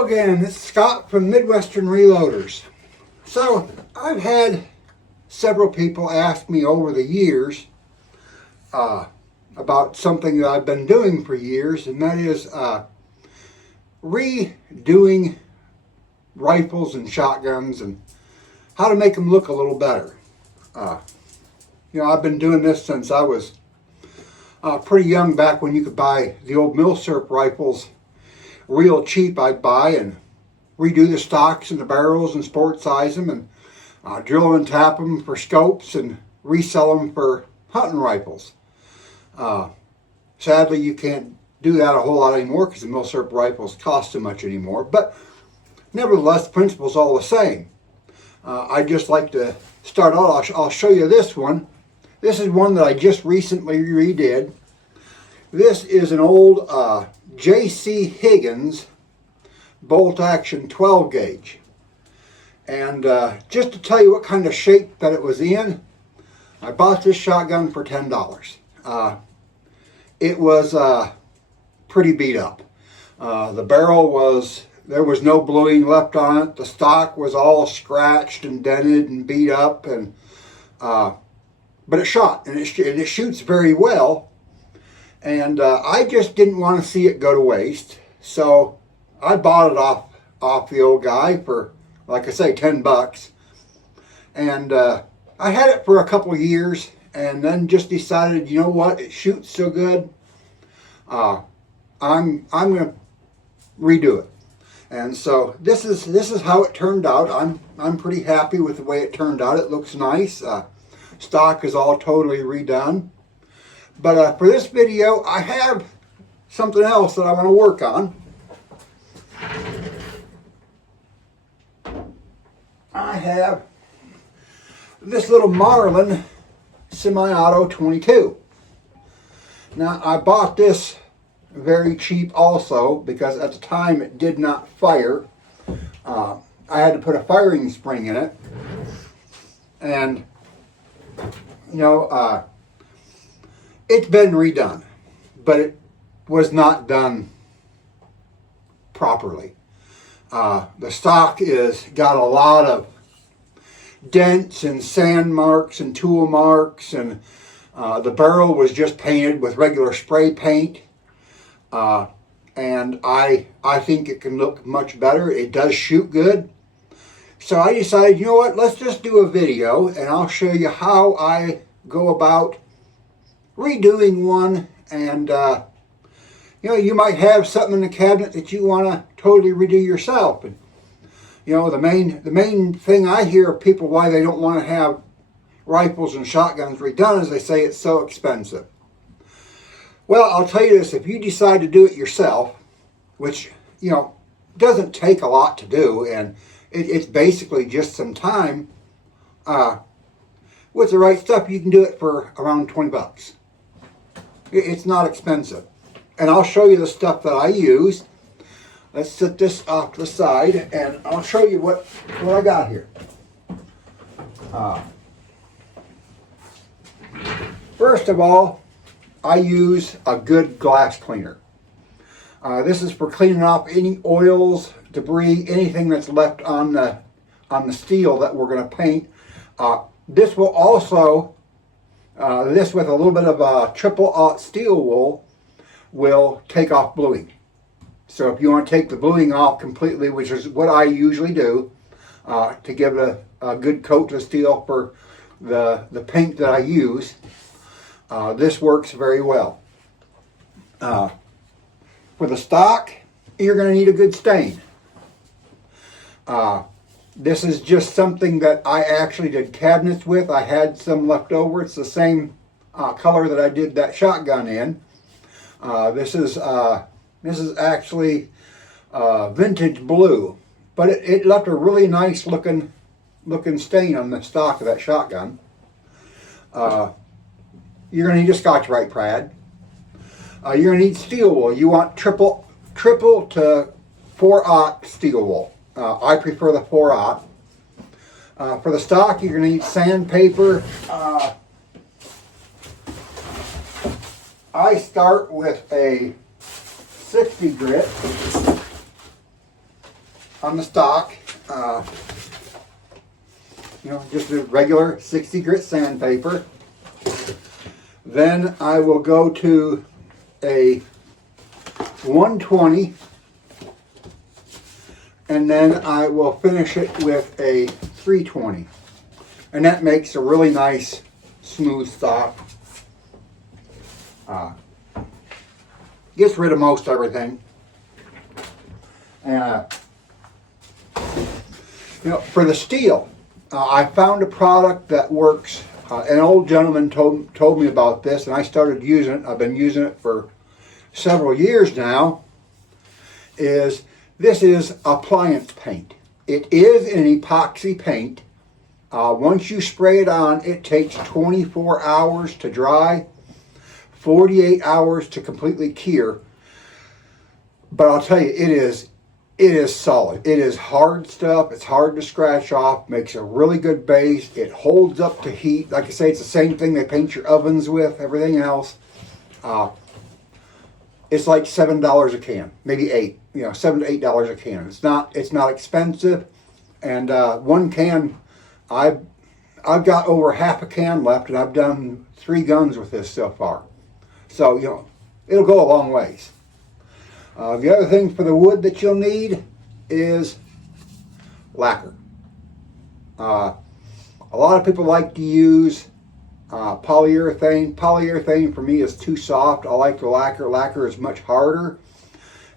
Hello again, this is Scott from Midwestern Reloaders. So, I've had several people ask me over the years about something that I've been doing for years, and that is redoing rifles and shotguns and how to make them look a little better. I've been doing this since I was pretty young, back when you could buy the old Milsurp rifles real cheap. I'd buy and redo the stocks and the barrels and sport size them and drill and tap them for scopes and resell them for hunting rifles. Sadly, you can't do that a whole lot anymore because the Milsurp rifles cost too much anymore. But nevertheless, the principle's all the same. I'd just like to start out. I'll show you this one. This is one that I just recently redid. This is an old J.C. Higgins bolt action 12 gauge. And just to tell you what kind of shape that it was in, I bought this shotgun for $10. It was pretty beat up. The barrel there was no bluing left on it. The stock was all scratched and dented and beat up, and but it shot, and it shoots very well. And I just didn't want to see it go to waste, so I bought it off the old guy for, like I say, $10. And I had it for a couple of years, and then just decided, you know what, it shoots so good, I'm going to redo it. And so this is how it turned out. I'm pretty happy with the way it turned out. It looks nice. Stock is all totally redone. But for this video, I have something else that I want to work on. I have this little Marlin semi-auto 22. Now, I bought this very cheap also because at the time it did not fire. I had to put a firing spring in it. And, it's been redone, but it was not done properly. The stock got a lot of dents and sand marks and tool marks, and the barrel was just painted with regular spray paint. And I think it can look much better. It does shoot good. So I decided, you know what, let's just do a video, and I'll show you how I go about redoing one. And you might have something in the cabinet that you want to totally redo yourself. And the main thing I hear of people why they don't want to have rifles and shotguns redone is they say it's so expensive. Well, I'll tell you this, if you decide to do it yourself, which doesn't take a lot to do, and it's basically just some time, with the right stuff you can do it for around $20. It's not expensive. And I'll show you the stuff that I use. Let's set this off to the side, and I'll show you what I got here. First of all, I use a good glass cleaner. This is for cleaning off any oils, debris, anything that's left on the steel that we're going to paint. This will also, this with a little bit of triple-aught steel wool, will take off bluing. So if you want to take the bluing off completely, which is what I usually do, to give it a good coat to steel for the paint that I use, this works very well. For the stock, you're going to need a good stain. This is just something that I actually did cabinets with. I had some left over. It's the same color that I did that shotgun in. This is actually vintage blue, but it left a really nice looking stain on the stock of that shotgun. You're going to need a Scotch-Brite pad. You're going to need steel wool. You want triple to 4-aught steel wool. I prefer the 4-aught. For the stock, you're going to need sandpaper. I start with a 60 grit. on the stock. Just a regular 60 grit sandpaper. Then I will go to a 120, and then I will finish it with a 320. And that makes a really nice smooth stock. Gets rid of most everything. And for the steel, I found a product that works. An old gentleman told me about this, and I started using it. I've been using it for several years now. This is appliance paint. It is an epoxy paint. Once you spray it on, it takes 24 hours to dry, 48 hours to completely cure. But I'll tell you, it is solid. It is hard stuff. It's hard to scratch off. Makes a really good base. It holds up to heat. Like I say, it's the same thing they paint your ovens with, everything else. It's like $7 a can, maybe $8. $7 to $8 a can. It's not expensive. And one can, I've got over half a can left, and I've done 3 guns with this so far. So it'll go a long ways. The other thing for the wood that you'll need is lacquer. A lot of people like to use polyurethane. Polyurethane for me is too soft. I like the lacquer. Lacquer is much harder,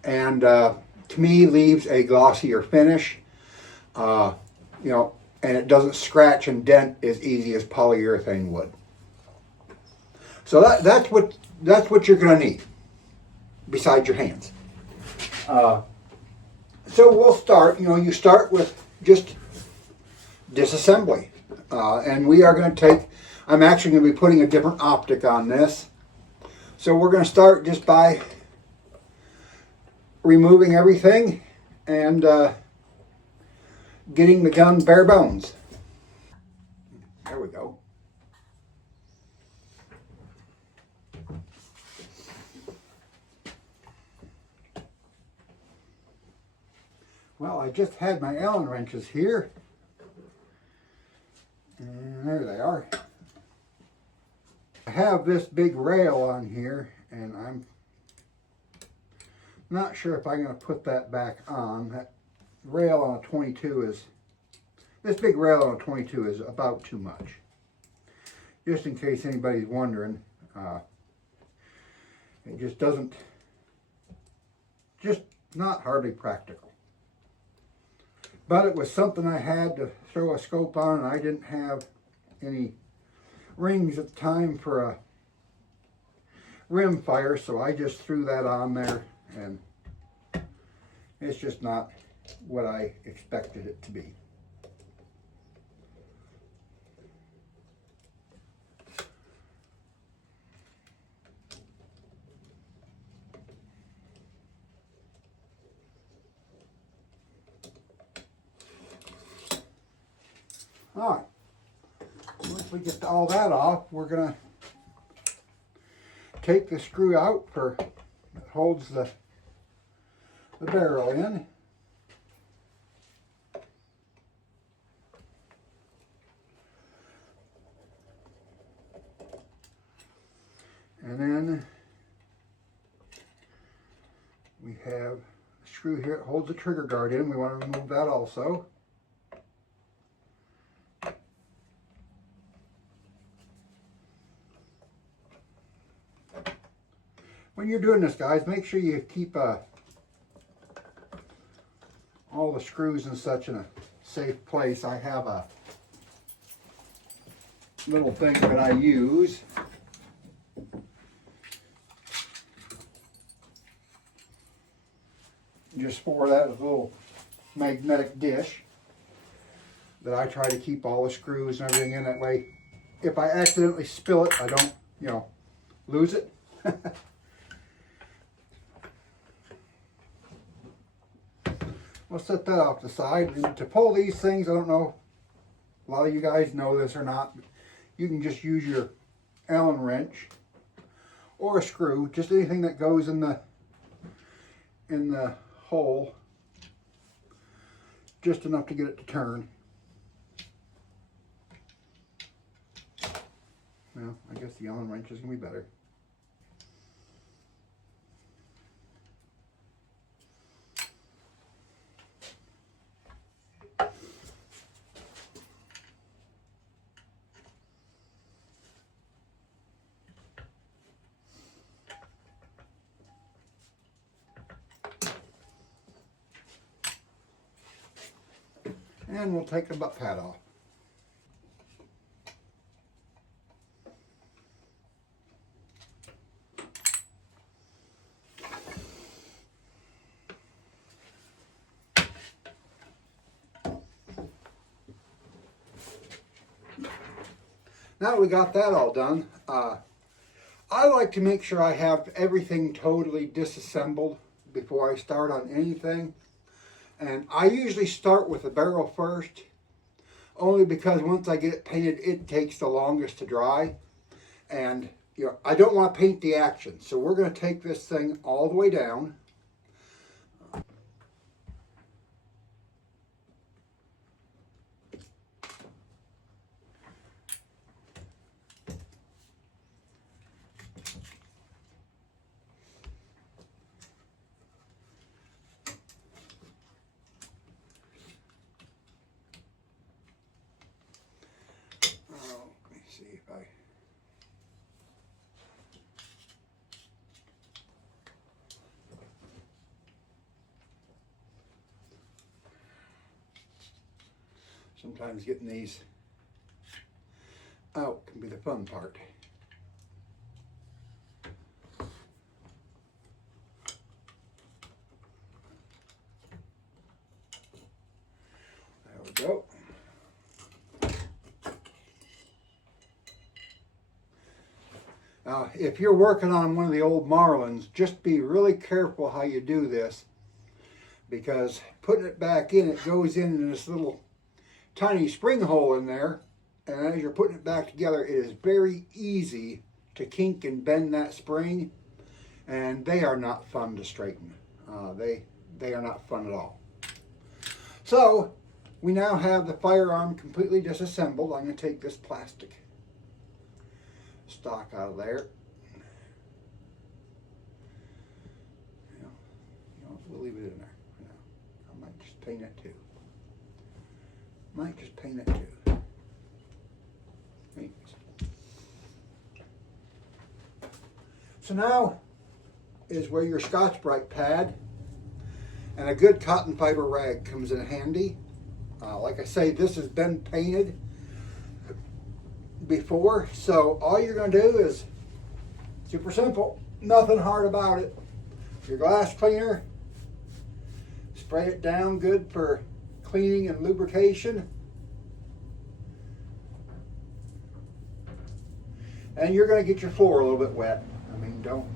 and to me leaves a glossier finish. And it doesn't scratch and dent as easy as polyurethane would. So that's what you're going to need besides your hands. So we'll start. You start with just disassembly, and we are going to take. I'm actually going to be putting a different optic on this. So we're going to start just by removing everything and getting the gun bare bones. There we go. Well, I just had my Allen wrenches here, and there they are. I have this big rail on here, and I'm not sure if I'm going to put that back on. That rail on a 22 this big rail on a 22 is about too much. Just in case anybody's wondering, it just not hardly practical. But it was something I had to throw a scope on, and I didn't have any rings at the time for a rim fire, so I just threw that on there, and it's just not what I expected it to be. All right, once we get all that off, we're going to take the screw out that holds the barrel in. And then we have a screw here that holds the trigger guard in. We want to remove that also. When you're doing this, guys, make sure you keep all the screws and such in a safe place. I have a little thing that I use. Just for that, a little magnetic dish that I try to keep all the screws and everything in. That way, if I accidentally spill it, I don't, lose it. We'll set that off the side. And to pull these things, I don't know, a lot of you guys know this or not, but you can just use your Allen wrench or a screw, just anything that goes in the hole just enough to get it to turn. Well, I guess the Allen wrench is going to be better. And we'll take the butt pad off. Now that we got that all done, I like to make sure I have everything totally disassembled before I start on anything. And I usually start with the barrel first, only because once I get it painted, it takes the longest to dry. And I don't want to paint the action. So we're going to take this thing all the way down. See if I... Sometimes getting these out can be the fun part. There we go. Now, if you're working on one of the old Marlins, just be really careful how you do this, because putting it back in, it goes in this little tiny spring hole in there, and as you're putting it back together, it is very easy to kink and bend that spring, and they are not fun to straighten. They are not fun at all. So, we now have the Firearm completely disassembled. I'm going to take this plastic stock out of there. We'll leave it in there for now. I might just paint it too. Anyways. So now is where your Scotch-Brite pad and a good cotton fiber rag comes in handy. Like I say, this has been painted before, so all you're going to do is super simple, nothing hard about it. Your glass cleaner, spray it down good for cleaning and lubrication, and you're going to get your floor a little bit wet. I mean, don't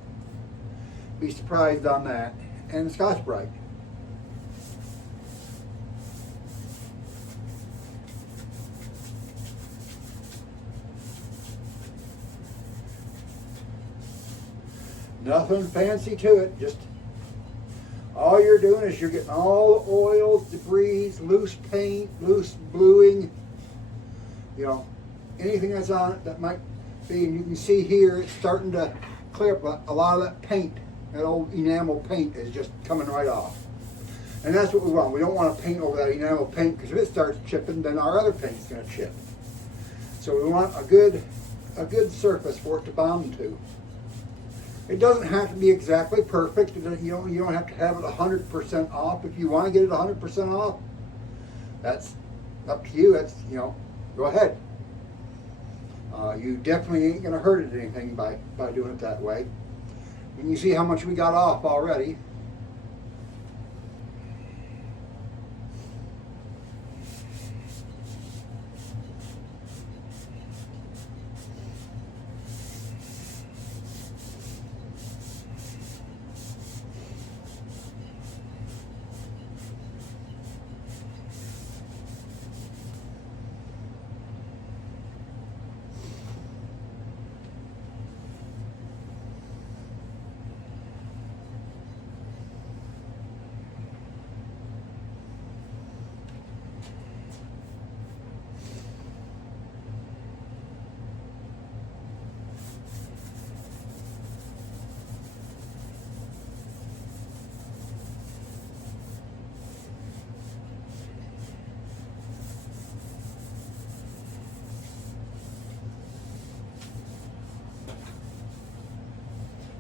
be surprised on that. And Scotch-Brite. Nothing fancy to it, just all you're doing is you're getting all the oils, debris, loose paint, loose bluing, anything that's on it that might be, and you can see here it's starting to clear up a lot of that paint. That old enamel paint is just coming right off. And that's what we want. We don't want to paint over that enamel paint, because if it starts chipping, then our other paint's going to chip. So we want a good surface for it to bond to. It doesn't have to be exactly perfect. You don't have to have it 100% off. If you want to get it 100% off, that's up to you. That's, go ahead. You definitely ain't going to hurt it anything by doing it that way. And you see how much we got off already.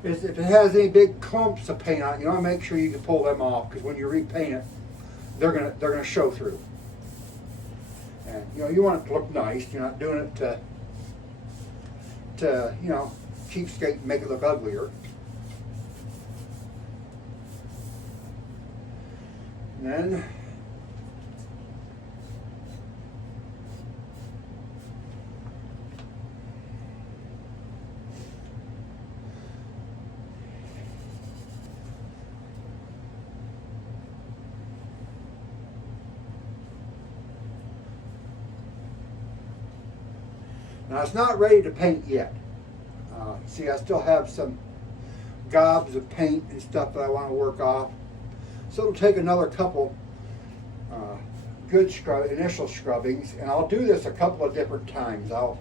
is if it has any big clumps of paint on it, you want to make sure you can pull them off, because when you repaint it, they're gonna show through. And you want it to look nice. You're not doing it to cheapskate and make it look uglier. And then now it's not ready to paint yet. See, I still have some gobs of paint and stuff that I want to work off. So it'll take another couple good initial scrubbings, and I'll do this a couple of different times. I'll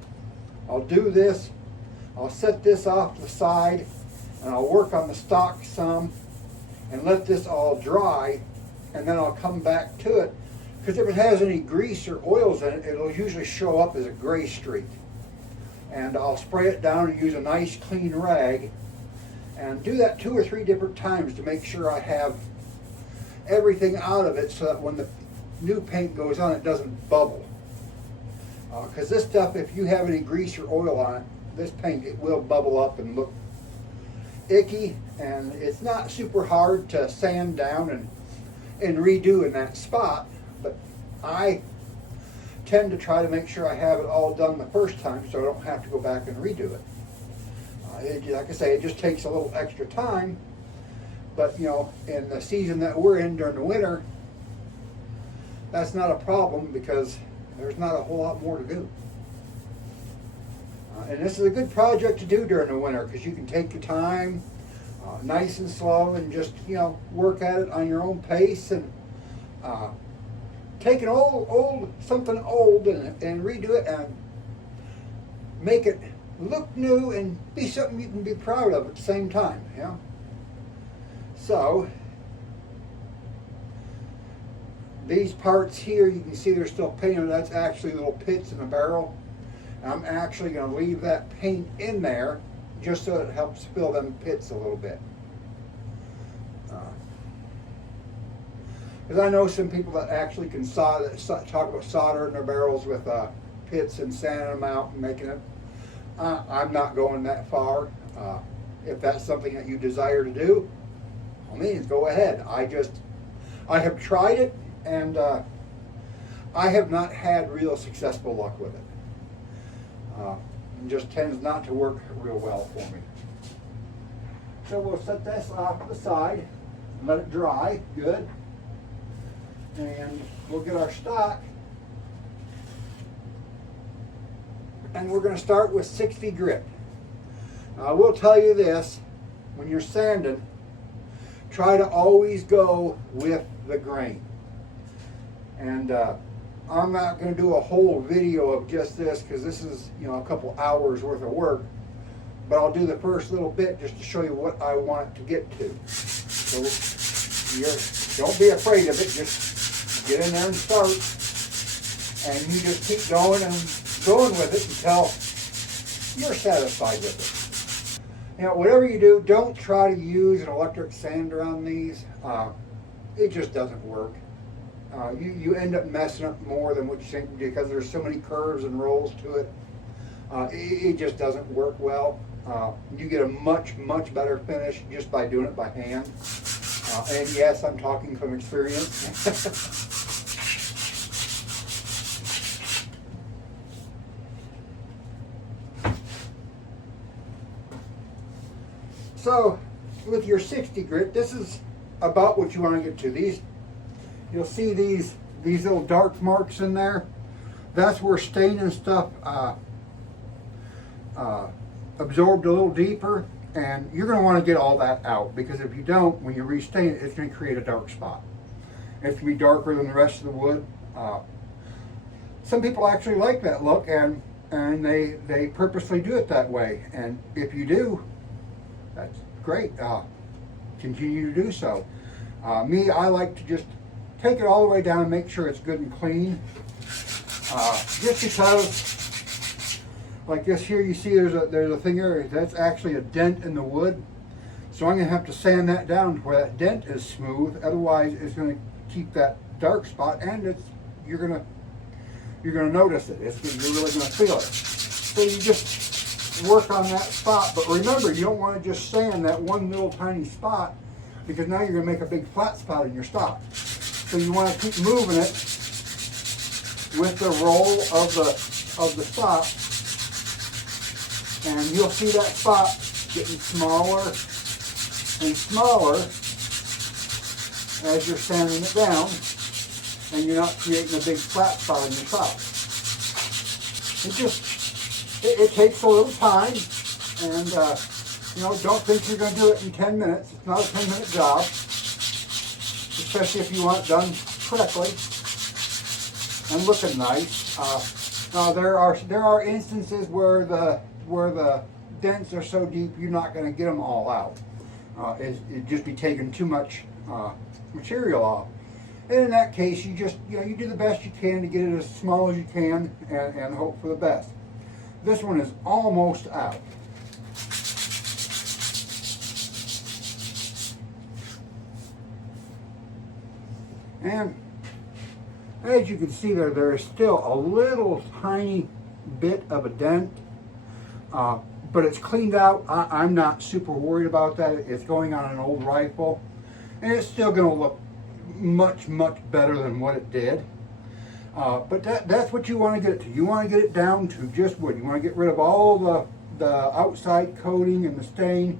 do this, I'll set this off to the side, and I'll work on the stock some, and let this all dry, and then I'll come back to it, because if it has any grease or oils in it, it'll usually show up as a gray streak. And I'll spray it down and use a nice clean rag, and do that 2 or 3 different times to make sure I have everything out of it, so that when the new paint goes on, it doesn't bubble. Because this stuff, if you have any grease or oil on it, this paint, it will bubble up and look icky, and it's not super hard to sand down and redo in that spot, but I tend to try to make sure I have it all done the first time, so I don't have to go back and redo it. Like I say, it just takes a little extra time, but in the season that we're in during the winter, that's not a problem, because there's not a whole lot more to do. And this is a good project to do during the winter, because you can take your time, nice and slow, and just work at it on your own pace, and take an something old and redo it and make it look new and be something you can be proud of at the same time. So these parts here, you can see they're still painted. That's actually little pits in the barrel. I'm actually going to leave that paint in there just so it helps fill them pits a little bit. Because I know some people that actually can talk about soldering their barrels with pits and sanding them out and making it. I'm not going that far. If that's something that you desire to do, I mean, go ahead. I have tried it, and I have not had real successful luck with it. It just tends not to work real well for me. So we'll set this off to the side and let it dry good. And we'll get our stock. And we're going to start with 60 grit. Now, I will tell you this, when you're sanding, try to always go with the grain. And I'm not going to do a whole video of just this, because this is a couple hours worth of work, but I'll do the first little bit just to show you what I want it to get to. So don't be afraid of it, just get in there and start, and you just keep going and going with it until you're satisfied with it. Whatever you do, don't try to use an electric sander on these. It just doesn't work. You end up messing up more than what you think, because there's so many curves and rolls to it. It just doesn't work well. You get a much better finish just by doing it by hand. And yes, I'm talking from experience. So, with your 60 grit, this is about what you want to get to. You'll see these little dark marks in there. That's where stain and stuff absorbed a little deeper, and you're going to want to get all that out, because if you don't, when you restain it, it's going to create a dark spot. It's going to be darker than the rest of the wood. Some people actually like that look, and they purposely do it that way. And if you do, that's great. Continue to do so. Me, I like to just take it all the way down and make sure it's good and clean. Just because, like this here, you see there's a thing there, that's actually a dent in the wood. So I'm going to have to sand that down where that dent is smooth. Otherwise, it's going to keep that dark spot, and you're going to notice it. You're really going to feel it. So you just work on that spot. But remember, you don't want to just sand that one little tiny spot, because now you're going to make a big flat spot in your stock. So you want to keep moving it with the roll of the stock, and you'll see that spot getting smaller and smaller as you're sanding it down, and you're not creating a big flat spot in your stock. It takes a little time, and don't think you're going to do it in 10 minutes. It's not a 10-minute job, especially if you want it done correctly and looking nice. Now there are instances where the dents are so deep you're not going to get them all out. It'd just be taking too much material off. And in that case, you do the best you can to get it as small as you can, and hope for the best. This one is almost out. And as you can see there is still a little tiny bit of a dent, but it's cleaned out. I'm not super worried about that. It's going on an old rifle, and it's still going to look much, much better than what it did. But that's what you want to get it to. You want to get it down to just wood. You want to get rid of all the outside coating and the stain,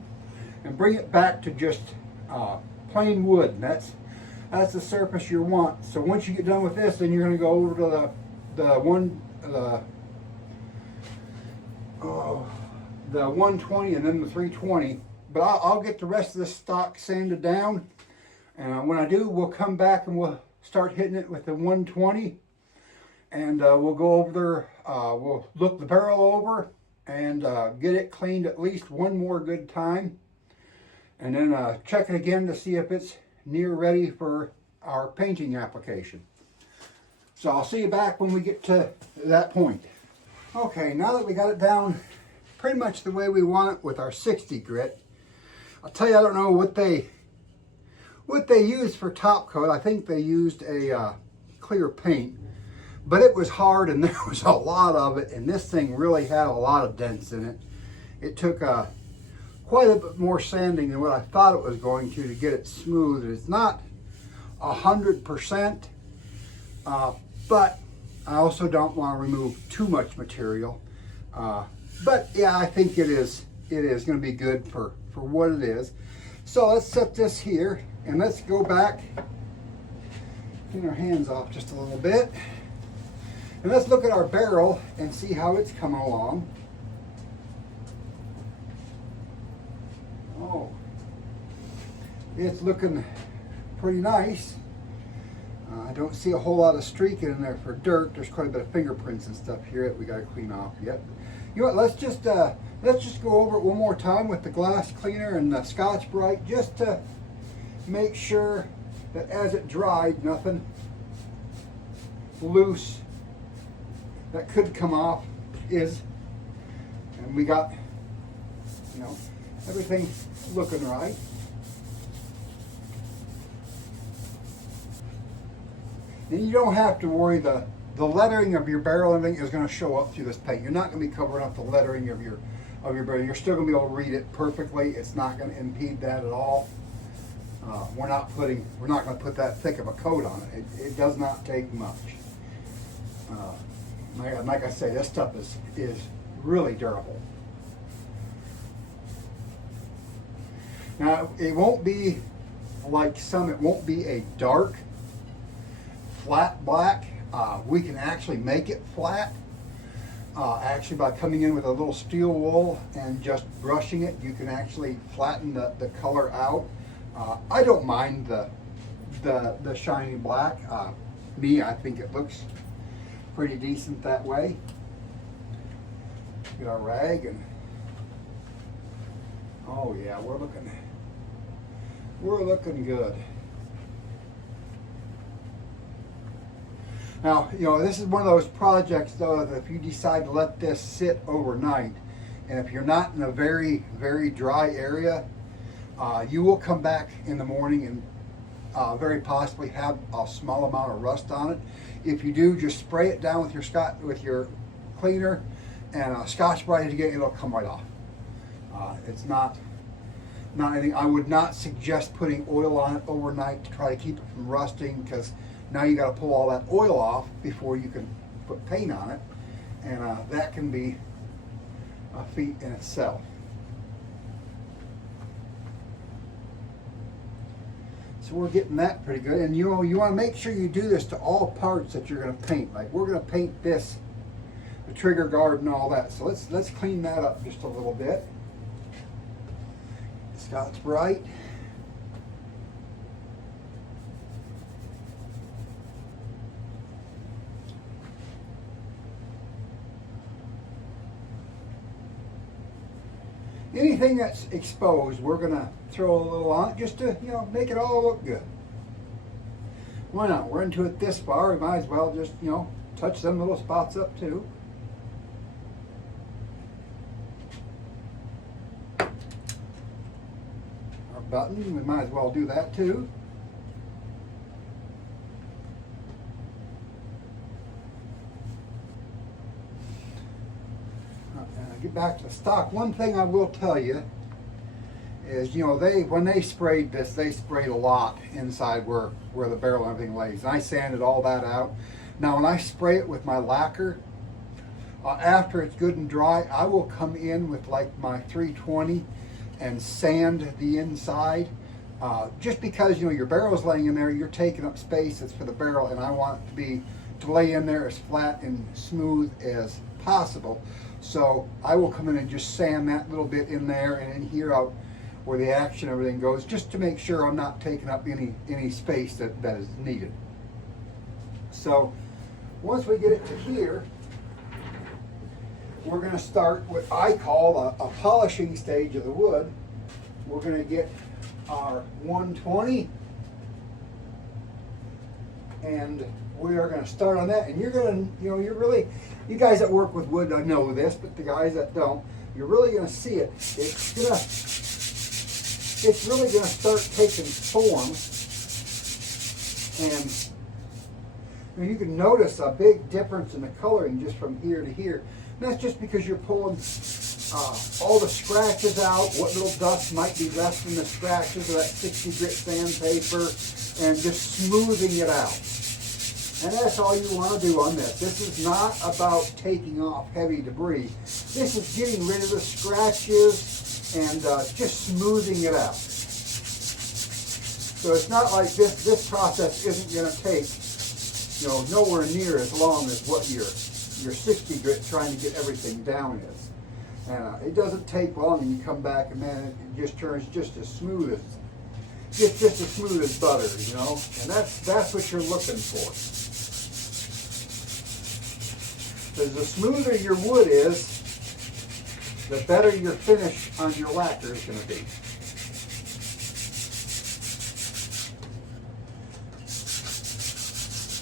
and bring it back to just plain wood. And that's the surface you want. So once you get done with this, then you're going to go over to the 120 and then the 320. But I'll get the rest of this stock sanded down, and when I do, we'll come back and we'll start hitting it with the 120, and we'll go over there. We'll look the barrel over and get it cleaned at least one more good time, and then check it again to see if it's near ready for our painting application. So I'll see you back when we get to that point. Okay, now that we got it down pretty much the way we want it with our 60 grit, I'll tell you, I don't know what they used for top coat. I think they used a clear paint, but it was hard and there was a lot of it, and this thing really had a lot of dents in it. It took quite a bit more sanding than what I thought it was going to get it smooth. It's not 100%, but I also don't want to remove too much material. But yeah, I think it is going to be good for what it is. So let's set this here, and let's go back, clean our hands off just a little bit, and let's look at our barrel and see how it's coming along. Oh, it's looking pretty nice. I don't see a whole lot of streaking in there for dirt. There's quite a bit of fingerprints and stuff here that we got to clean off yet. You know what? Let's just go over it one more time with the glass cleaner and the Scotch-Brite, just to make sure that as it dried, nothing loose that could come off is, and we got, everything looking right. And you don't have to worry, the lettering of your barrel and everything is going to show up through this paint. You're not going to be covering up the lettering of your barrel. You're still going to be able to read it perfectly. It's not going to impede that at all. We're not going to put that thick of a coat on it. It does not take much. Like I say, this stuff is really durable. Now, it won't be like some. It won't be a dark flat black. We can actually make it flat. Actually, by coming in with a little steel wool and just brushing it, you can actually flatten the color out. I don't mind the shiny black. I think it looks pretty decent that way. Get our rag, and oh yeah, we're looking good. Now, this is one of those projects, though, that if you decide to let this sit overnight, and if you're not in a very, very dry area, You will come back in the morning and very possibly have a small amount of rust on it. If you do, just spray it down with your cleaner and Scotch-Brite it again, it'll come right off. It's not anything. I would not suggest putting oil on it overnight to try to keep it from rusting, because now you got to pull all that oil off before you can put paint on it, and that can be a feat in itself. So we're getting that pretty good, and you want to make sure you do this to all parts that you're going to paint. Like we're going to paint this, the trigger guard and all that. So let's clean that up just a little bit. Scotch-Brite. Anything that's exposed, we're gonna throw a little on it just to, make it all look good. Why not? We're into it this far, we might as well just, touch them little spots up too. Our button, we might as well do that too. Get back to the stock. One thing I will tell you is, when they sprayed this, they sprayed a lot inside where the barrel and everything lays. And I sanded all that out. Now, when I spray it with my lacquer, after it's good and dry, I will come in with like my 320 and sand the inside. Just because, your barrel's laying in there, you're taking up space. It's for the barrel, and I want it to lay in there as flat and smooth as possible. So I will come in and just sand that little bit in there and in here out where the action everything goes, just to make sure I'm not taking up any space that is needed. So once we get it to here, we're going to start what I call a polishing stage of the wood. We're going to get our 120, and we are going to start on that. And you're going to, you guys that work with wood, I know this, but the guys that don't, you're really going to see it. It's really going to start taking form, and you can notice a big difference in the coloring just from here to here. And that's just because you're pulling all the scratches out, what little dust might be left in the scratches of that 60 grit sandpaper, and just smoothing it out. And that's all you want to do on this. This is not about taking off heavy debris. This is getting rid of the scratches and just smoothing it out. So it's not like this process isn't going to take, nowhere near as long as what your 60 grit trying to get everything down is. And it doesn't take long, and you come back and man, it just turns just as smooth as butter, And that's what you're looking for. Because the smoother your wood is, the better your finish on your lacquer is going to be.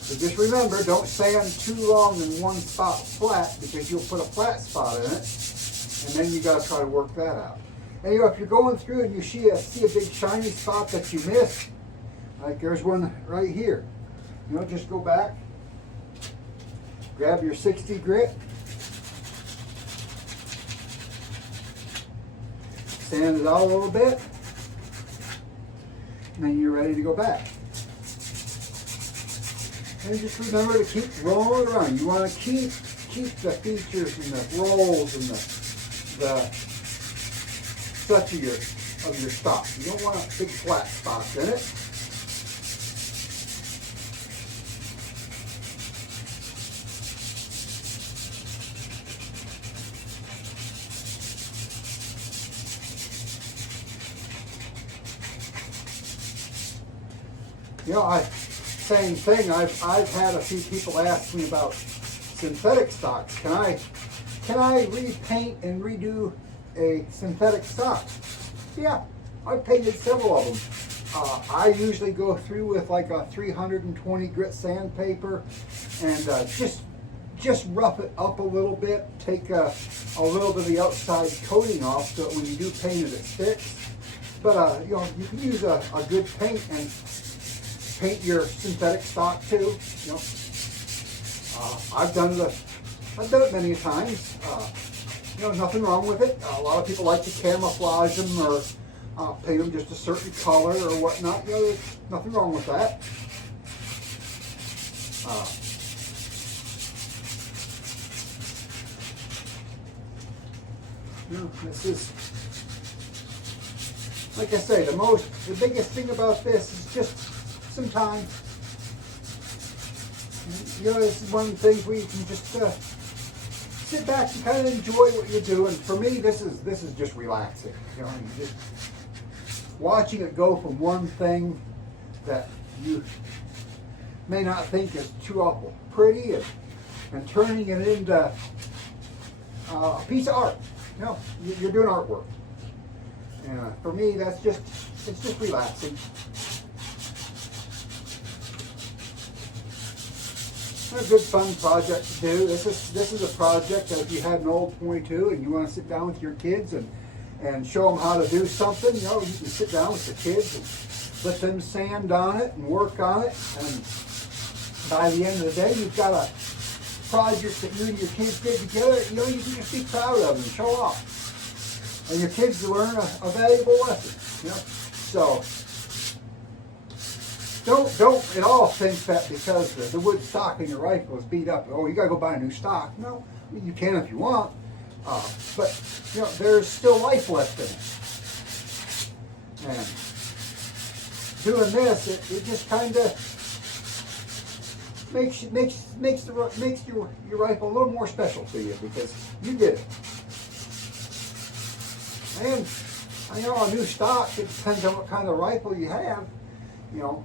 So just remember, don't sand too long in one spot flat, because you'll put a flat spot in it, and then you got to try to work that out. And if you're going through and you see a big shiny spot that you missed, like there's one right here, just go back. Grab your 60 grit, sand it out a little bit, and then you're ready to go back. And just remember to keep rolling around. You want to keep the features and the rolls and the such of your stock. You don't want big flat spots in it. Same thing. I've had a few people ask me about synthetic stocks. Can I repaint and redo a synthetic stock? Yeah, I've painted several of them. I usually go through with like a 320 grit sandpaper and just rough it up a little bit. Take a little bit of the outside coating off so that when you do paint it, it sticks. But you know, you can use a good paint and paint your synthetic stock too. You know, I've done it many times. You know, nothing wrong with it. A lot of people like to camouflage them or paint them just a certain color or whatnot. You know, there's nothing wrong with that. You know, this is, like I say, the biggest thing about this is just some time. You know, this is one of the things where you can just sit back and kind of enjoy what you're doing. For me, this is just relaxing. You know, you're just watching it go from one thing that you may not think is too awful pretty and turning it into a piece of art. You know, you're doing artwork. And for me, it's just relaxing. A good fun project to do. This is a project that if you have an old .22 and you want to sit down with your kids and show them how to do something, you know, you can sit down with the kids and let them sand on it and work on it, and by the end of the day you've got a project that you and your kids did together. You know, you can just be proud of and show off, and your kids will learn a valuable lesson. You know, so don't at all think that because the wood stock in your rifle is beat up, oh, you gotta go buy a new stock. No, I mean, you can if you want, but you know, there's still life left in it. And doing this, it just kind of makes your rifle a little more special to you because you did it. And you know, a new stock, it depends on what kind of rifle you have. You know,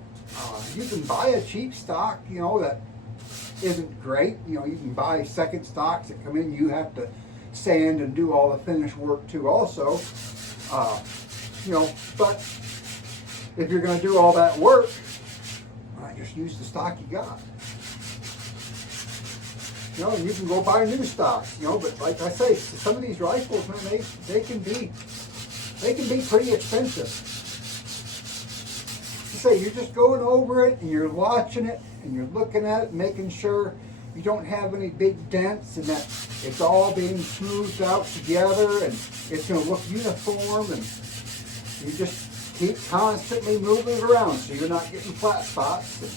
you can buy a cheap stock, you know, that isn't great. You know, you can buy second stocks that come in. You have to sand and do all the finish work too also. You know, but if you're going to do all that work, just use the stock you got. You know, and you can go buy new stocks, you know, but like I say, some of these rifles, man, they can be pretty expensive. You say you're just going over it and you're watching it and you're looking at it, making sure you don't have any big dents and that it's all being smoothed out together and it's going to look uniform, and you just keep constantly moving it around so you're not getting flat spots. And,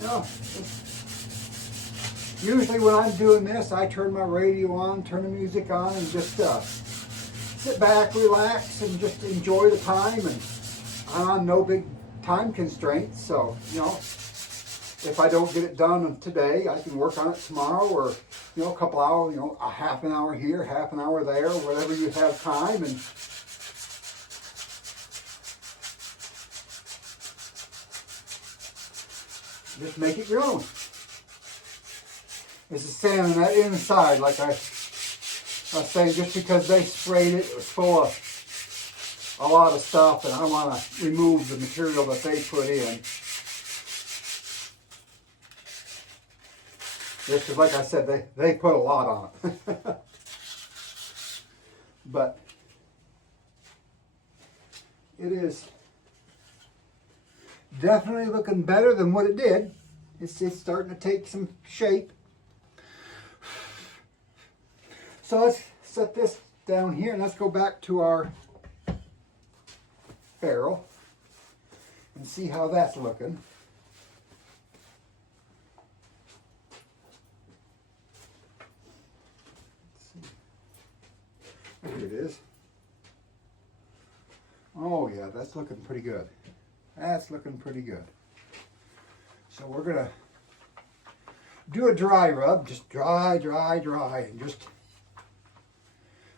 you know, usually when I'm doing this, I turn my radio on, turn the music on, and just sit back, relax, and just enjoy the time. And I'm on no big time constraints, so, you know, if I don't get it done today, I can work on it tomorrow, or, you know, a couple hours, you know, a half an hour here, half an hour there, whatever you have time, and just make it your own. It's the same on that inside, like I was saying, just because they sprayed it, it was full of a lot of stuff, and I want to remove the material that they put in. Just because, like I said, they put a lot on it. But it is definitely looking better than what it did. It's starting to take some shape. So let's set this down here and let's go back to our barrel and see how that's looking. Here it is. Oh yeah, that's looking pretty good. That's looking pretty good. So we're gonna do a dry rub, just dry, and just,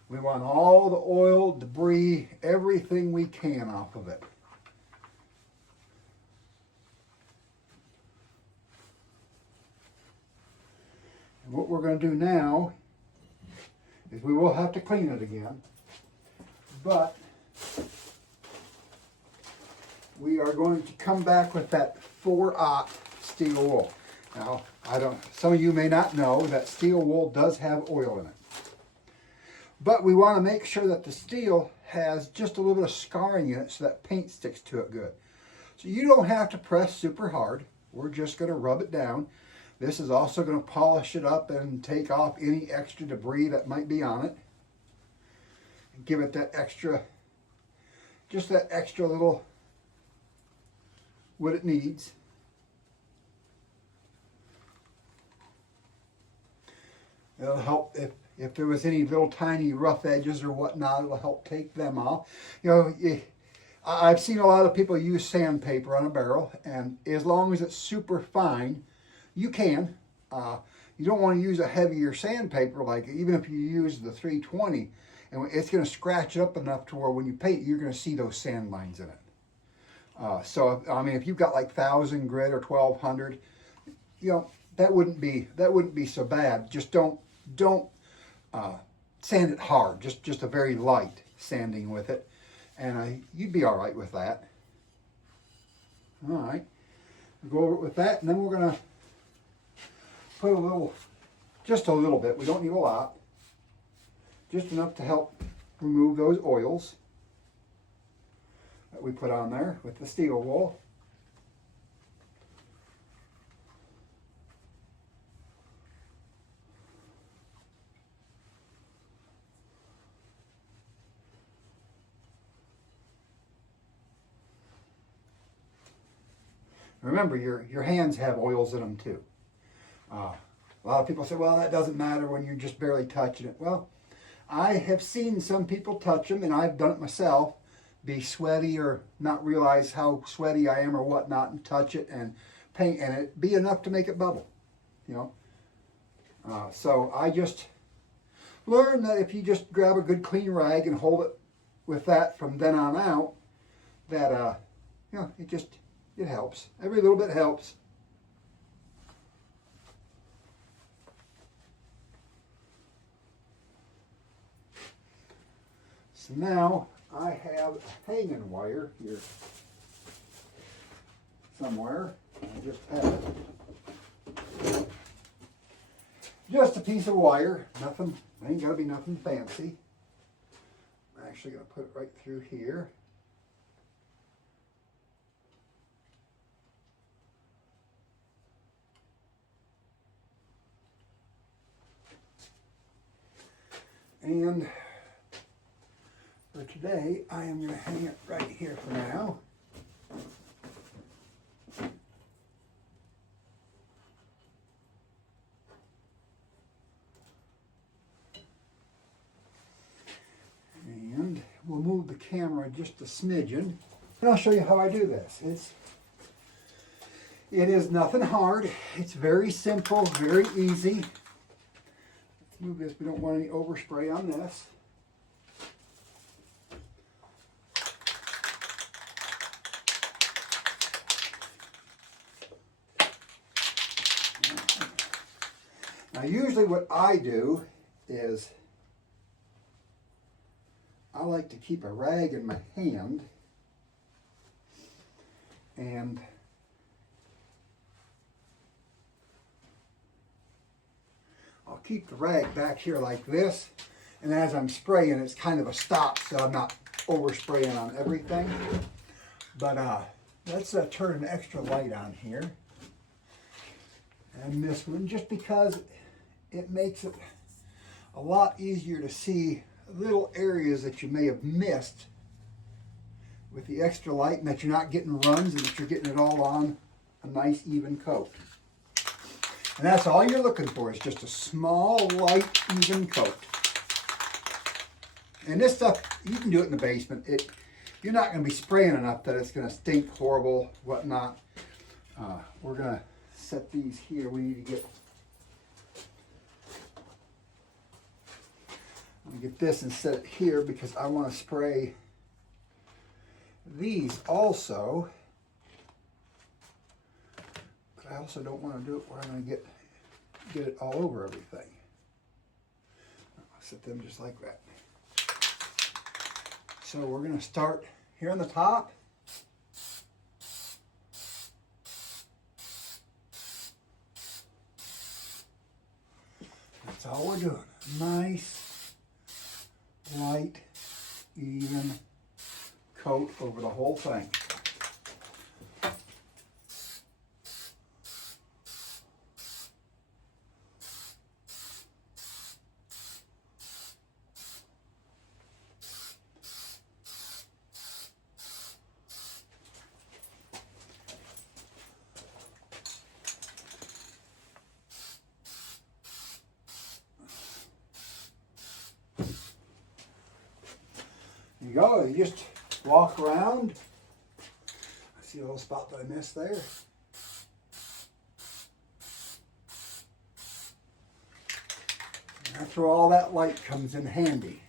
we want all the oil, debris, everything we can off of it. And what we're going to do now is we will have to clean it again, but we are going to come back with that 4/0 steel wool. Now, some of you may not know that steel wool does have oil in it. But we want to make sure that the steel has just a little bit of scarring in it so that paint sticks to it good. So you don't have to press super hard. We're just going to rub it down. This is also going to polish it up and take off any extra debris that might be on it. And give it that extra, just that extra little, what it needs. It'll help if there was any little tiny rough edges or whatnot, it'll help take them off. You know, I've seen a lot of people use sandpaper on a barrel, and as long as it's super fine, you can. You don't want to use a heavier sandpaper, like even if you use the 320, and it's going to scratch it up enough to where when you paint, you're going to see those sand lines in it. So I mean, if you've got like 1,000 grit or 1,200, you know, that wouldn't be so bad. Just don't sand it hard. Just a very light sanding with it, and you'd be all right with that. All right, we'll go over it with that, and then we're gonna put just a little bit. We don't need a lot. Just enough to help remove those oils that we put on there with the steel wool. Remember, your hands have oils in them too. A lot of people say, well, that doesn't matter when you're just barely touching it. Well, I have seen some people touch them, and I've done it myself, be sweaty or not realize how sweaty I am or whatnot, and touch it and paint, and it be enough to make it bubble, you know. So I just learned that if you just grab a good clean rag and hold it with that from then on out, that, you know, it helps. Every little bit helps. So now I have a hanging wire here somewhere. I just have it. Just a piece of wire. Nothing, ain't gotta be nothing fancy. I'm actually gonna put it right through here. And for today, I am going to hang it right here for now. And we'll move the camera just a smidgen. And I'll show you how I do this. It is nothing hard. It's very simple, very easy. Move this, we don't want any overspray on this. Now usually what I do is I like to keep a rag in my hand, and I'll keep the rag back here like this, and as I'm spraying, it's kind of a stop so I'm not overspraying on everything. But let's turn an extra light on here. And this one, just because it makes it a lot easier to see little areas that you may have missed with the extra light, and that you're not getting runs, and that you're getting it all on a nice even coat. And that's all you're looking for, is just a small, light, even coat. And this stuff, you can do it in the basement. You're not going to be spraying enough that it's going to stink horrible, whatnot. We're going to set these here. We need to get... I'm going to get this and set it here because I want to spray these also. I also don't want to do it where I'm going to get it all over everything. I'll set them just like that. So we're going to start here on the top. That's all we're doing. Nice, light, even coat over the whole thing. You go, you just walk around. I see a little spot that I missed there. That's where all that light comes in handy.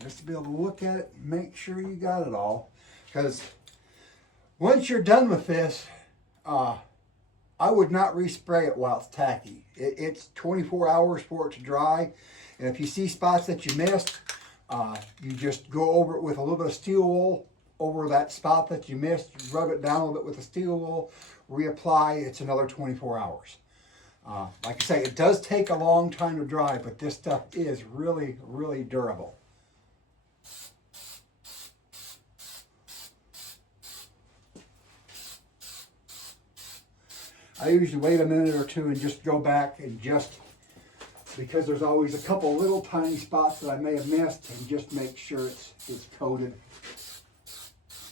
Just to be able to look at it and make sure you got it all. Because once you're done with this, I would not respray it while it's tacky. It's 24 hours for it to dry. And if you see spots that you missed, you just go over it with a little bit of steel wool over that spot that you missed, rub it down a little bit with the steel wool, reapply, it's another 24 hours. Like I say, it does take a long time to dry, but this stuff is really, really durable. I usually wait a minute or two and just go back and just, because there's always a couple little tiny spots that I may have missed, and just make sure it's coated.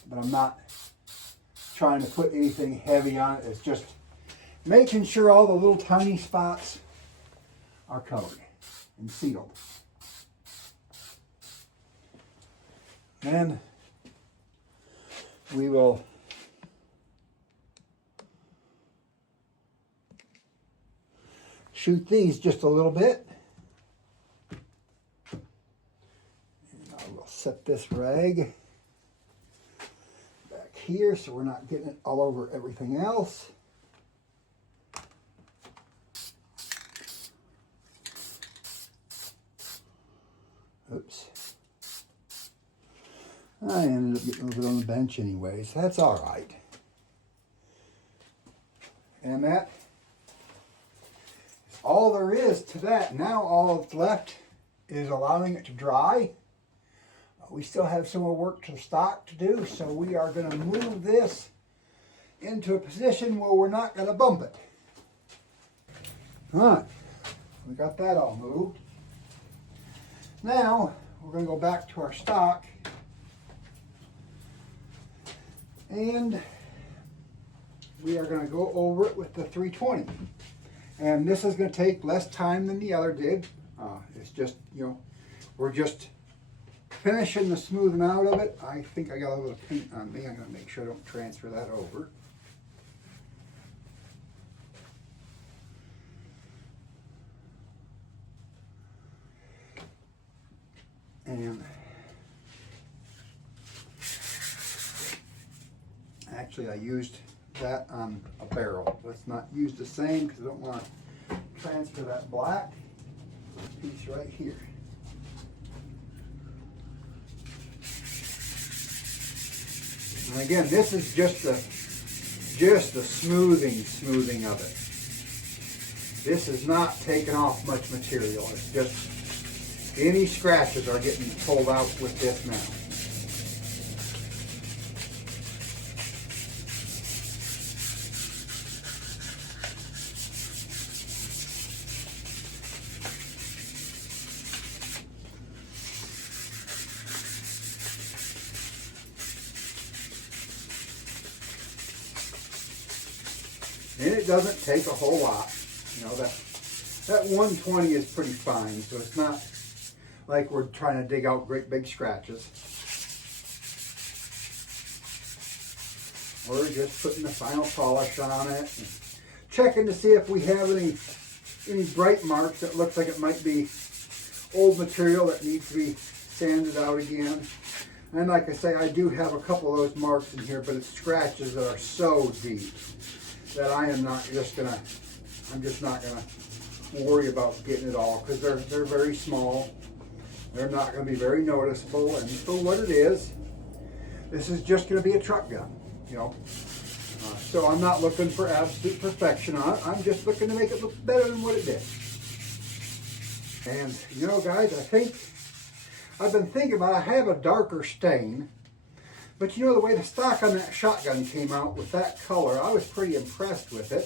But I'm not trying to put anything heavy on it. It's just making sure all the little tiny spots are covered and sealed. Then we will shoot these just a little bit. And I will set this rag back here so we're not getting it all over everything else. Oops. I ended up getting a little bit on the bench anyways. That's all right. And that is all there is to that. Now all that's left is allowing it to dry. We still have some more work to the stock to do, so we are going to move this into a position where we're not going to bump it. All right, we got that all moved. Now we're going to go back to our stock, and we are going to go over it with the 320. And this is going to take less time than the other did. It's just, we're just finishing the smoothing out of it. I think I got a little paint on me. I'm going to make sure I don't transfer that over. And actually I used that on a barrel. Let's not use the same because I don't want to transfer that black piece right here. And again, this is just the smoothing of it. This is not taking off much material. It's just any scratches are getting pulled out with this now. And it doesn't take a whole lot. That 120 is pretty fine, so it's not like we're trying to dig out great big scratches. We're just putting the final polish on it and checking to see if we have any bright marks that looks like it might be old material that needs to be sanded out again. And like I say, I do have a couple of those marks in here, but it's scratches that are so deep that I'm just not gonna worry about getting it all, because they're very small. They're not going to be very noticeable, and for what it is, this is just going to be a truck gun, So I'm not looking for absolute perfection on it. I'm just looking to make it look better than what it did. And guys, I've been thinking about, I have a darker stain, but you know, the way the stock on that shotgun came out with that color, I was pretty impressed with it.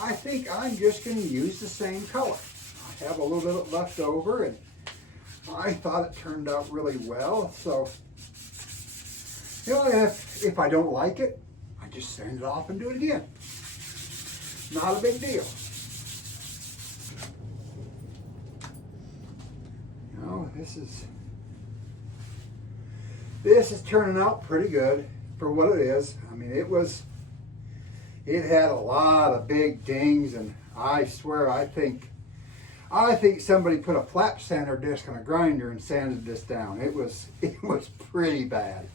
I think I'm just going to use the same color. I have a little bit left over, and I thought it turned out really well. So, you know, if I don't like it, I just sand it off and do it again. Not a big deal. You know, this is turning out pretty good for what it is. I mean, it had a lot of big dings, and I swear, I think somebody put a flap sander disc on a grinder and sanded this down. It was pretty bad.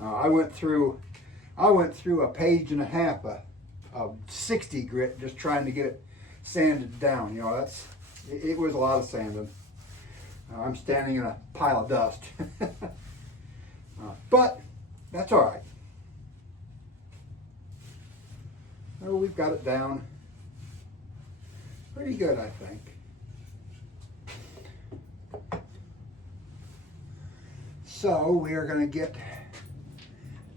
I went through a page and a half of 60 grit just trying to get it sanded down. You know, it was a lot of sanding. I'm standing in a pile of dust. But that's all right. Oh, we've got it down pretty good, I think. So we are going to get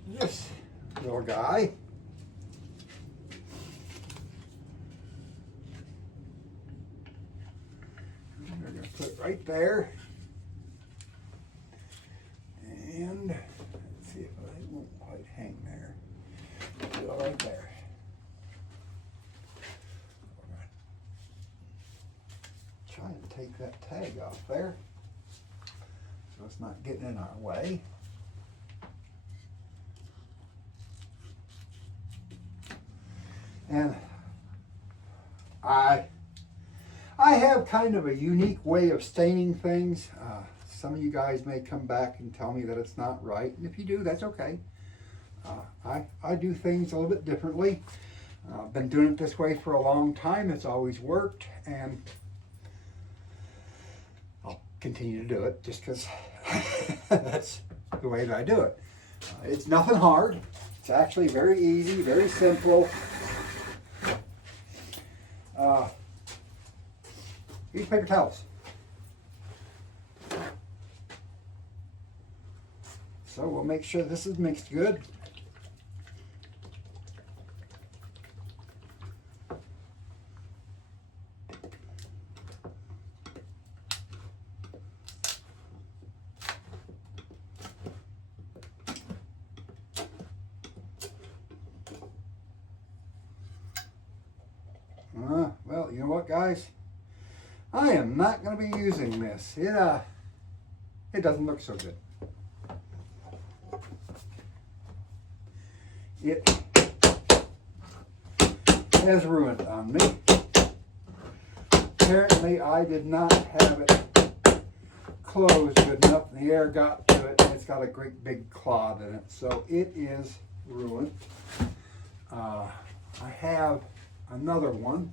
this little guy. We're going to put it right there. And let's see if it won't quite hang there. Put it right there. Try and take that tag off there so it's not getting in our way. And I have kind of a unique way of staining things. Some of you guys may come back and tell me that it's not right, and if you do, that's okay. I do things a little bit differently. I've been doing it this way for a long time. It's always worked, and I'll continue to do it just because that's the way that I do it. It's nothing hard. It's actually very easy, very simple. Use paper towels. So we'll make sure this is mixed good. Well, you know what, guys? I am not going to be using this. It doesn't look so good. It has ruined on me. Apparently, I did not have it closed good enough. The air got to it, and it's got a great big clod in it. So it is ruined. I have another one.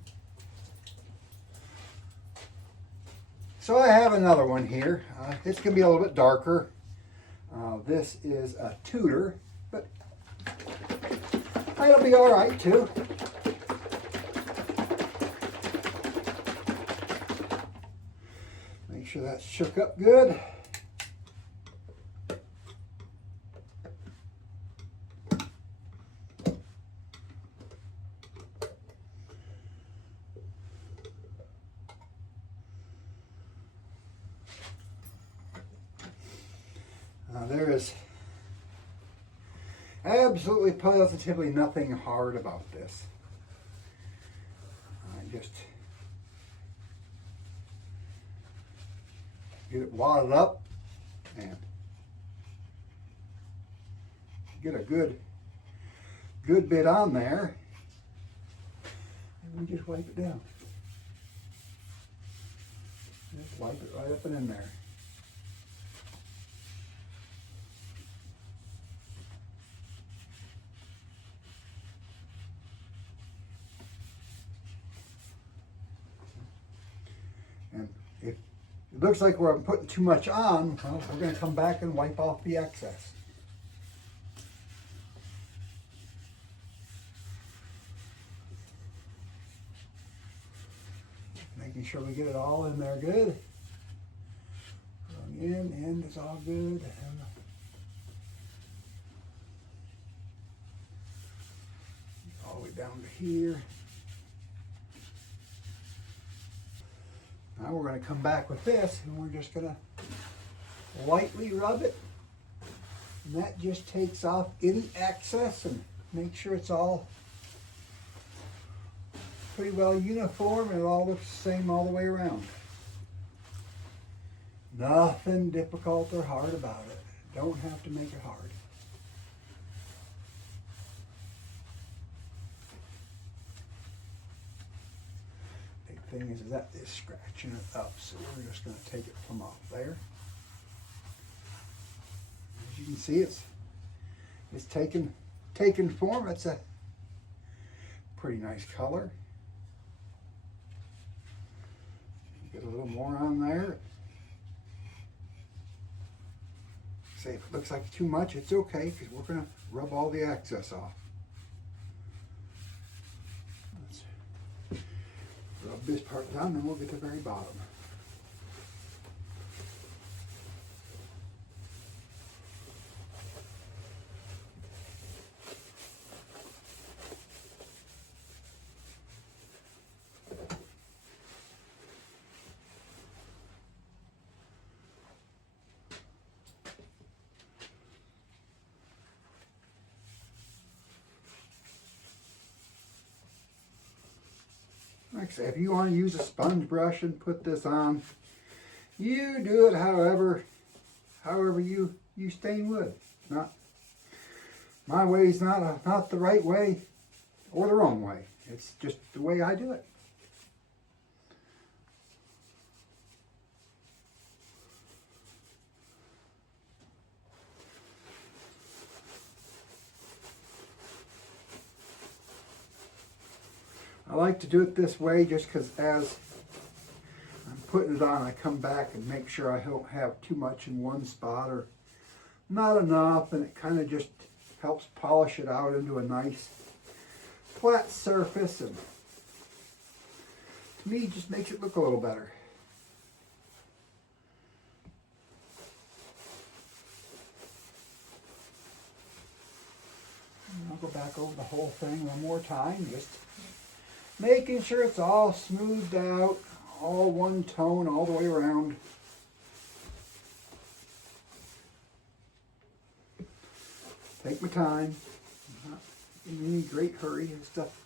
So I have another one here. It's going to be a little bit darker. This is a Tudor, but it'll be all right too. Make sure that's shook up good. There is absolutely positively nothing hard about this. I just get it wadded up and get a good bit on there, and we just wipe it down. Just wipe it right up and in there. And if it looks like we're putting too much on, well, we're going to come back and wipe off the excess. Making sure we get it all in there good. End is all good. All the way down to here. Now we're going to come back with this, and we're just going to lightly rub it. And that just takes off any excess and make sure it's all pretty well uniform and it all looks the same all the way around. Nothing difficult or hard about it. Don't have to make it hard. Big thing is that is scratching it up, so we're just going to take it from off there. As you can see, it's taken form. It's a pretty nice color. Get a little more on there. Say if it looks like too much, it's okay because we're going to rub all the excess off. Let's rub this part down, then we'll get to the very bottom. Like I say, if you want to use a sponge brush and put this on, you do it however you stain wood. Not my way is not the right way or the wrong way. It's just the way I do it. I like to do it this way just because as I'm putting it on, I come back and make sure I don't have too much in one spot or not enough, and it kind of just helps polish it out into a nice flat surface, and to me it just makes it look a little better. And I'll go back over the whole thing one more time, just making sure it's all smoothed out, all one tone all the way around. Take my time, not in any great hurry. This stuff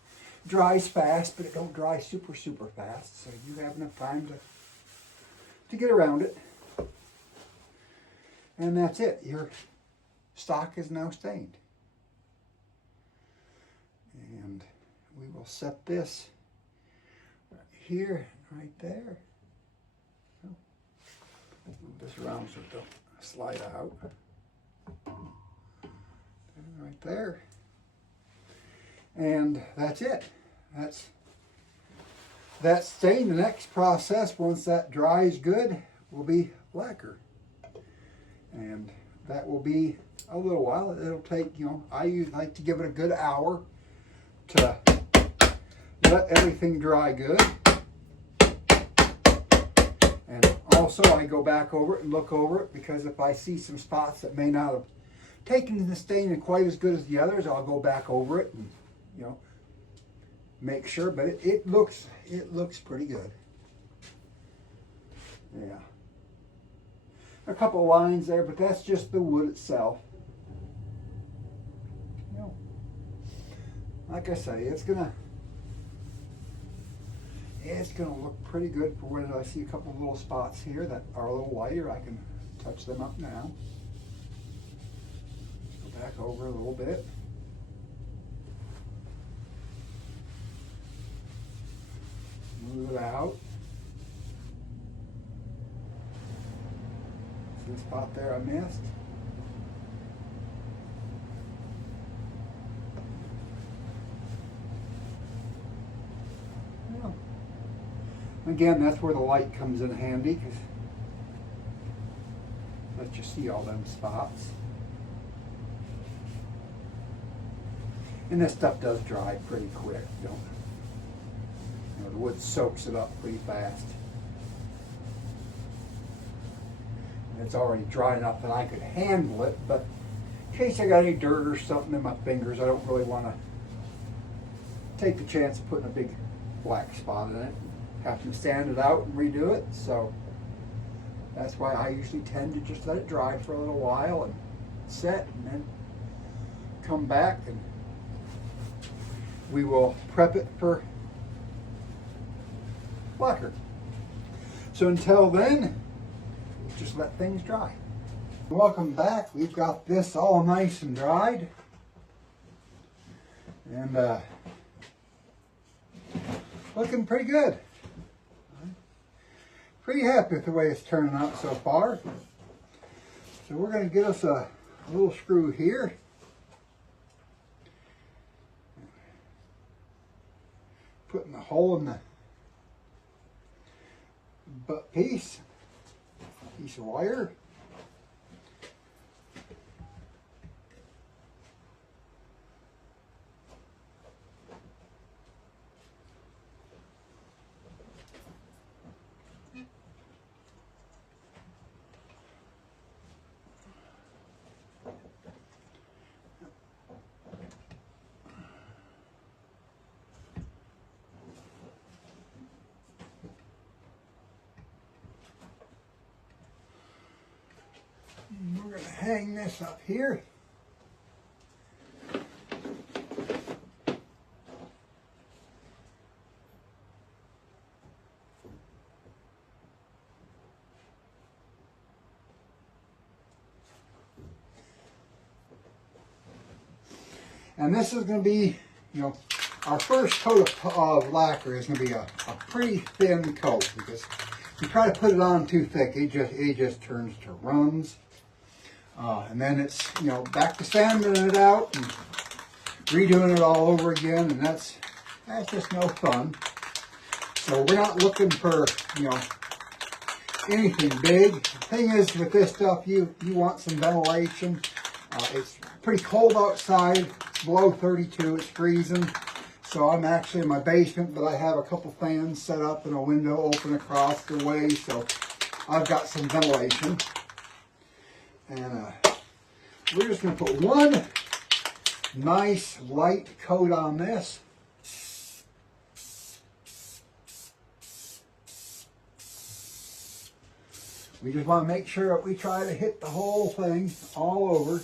dries fast, but it don't dry super fast, so you have enough time to get around it. And that's it. Your stock is now stained. And we will set this right here, right there. Move this around so it don't slide out. Right there. And that's it. That's stained. The next process, once that dries good, will be lacquer. And that will be a little while. It'll take, I like to give it a good hour to let everything dry good. And also I go back over it and look over it, because if I see some spots that may not have taken the stain quite as good as the others, I'll go back over it and make sure. But it looks pretty good. Yeah, a couple of lines there, but that's just the wood itself. Like I say, it's gonna look pretty good for when I see a couple of little spots here that are a little lighter. I can touch them up now. Go back over a little bit. Move it out. See the spot there I missed? Again, that's where the light comes in handy, because lets you see all them spots. And this stuff does dry pretty quick, don't it? The wood soaks it up pretty fast. It's already dry enough that I could handle it, but in case I got any dirt or something in my fingers, I don't really want to take the chance of putting a big black spot in it. Have to sand it out and redo it, so that's why I usually tend to just let it dry for a little while and set, and then come back and we will prep it for lacquer. So until then, just let things dry. Welcome back. We've got this all nice and dried, and looking pretty good. Pretty happy with the way it's turning out so far. So we're going to get us a little screw here. Putting the hole in the butt piece of wire. We're going to hang this up here. And this is going to be, our first coat of lacquer is going to be a pretty thin coat, because if you try to put it on too thick, it just turns to runs. And then it's, back to sanding it out and redoing it all over again, and that's just no fun. So we're not looking for, anything big. The thing is, with this stuff, you want some ventilation. It's pretty cold outside. It's below 32. It's freezing. So I'm actually in my basement, but I have a couple fans set up and a window open across the way, so I've got some ventilation. And we're just going to put one nice light coat on this. We just want to make sure that we try to hit the whole thing all over.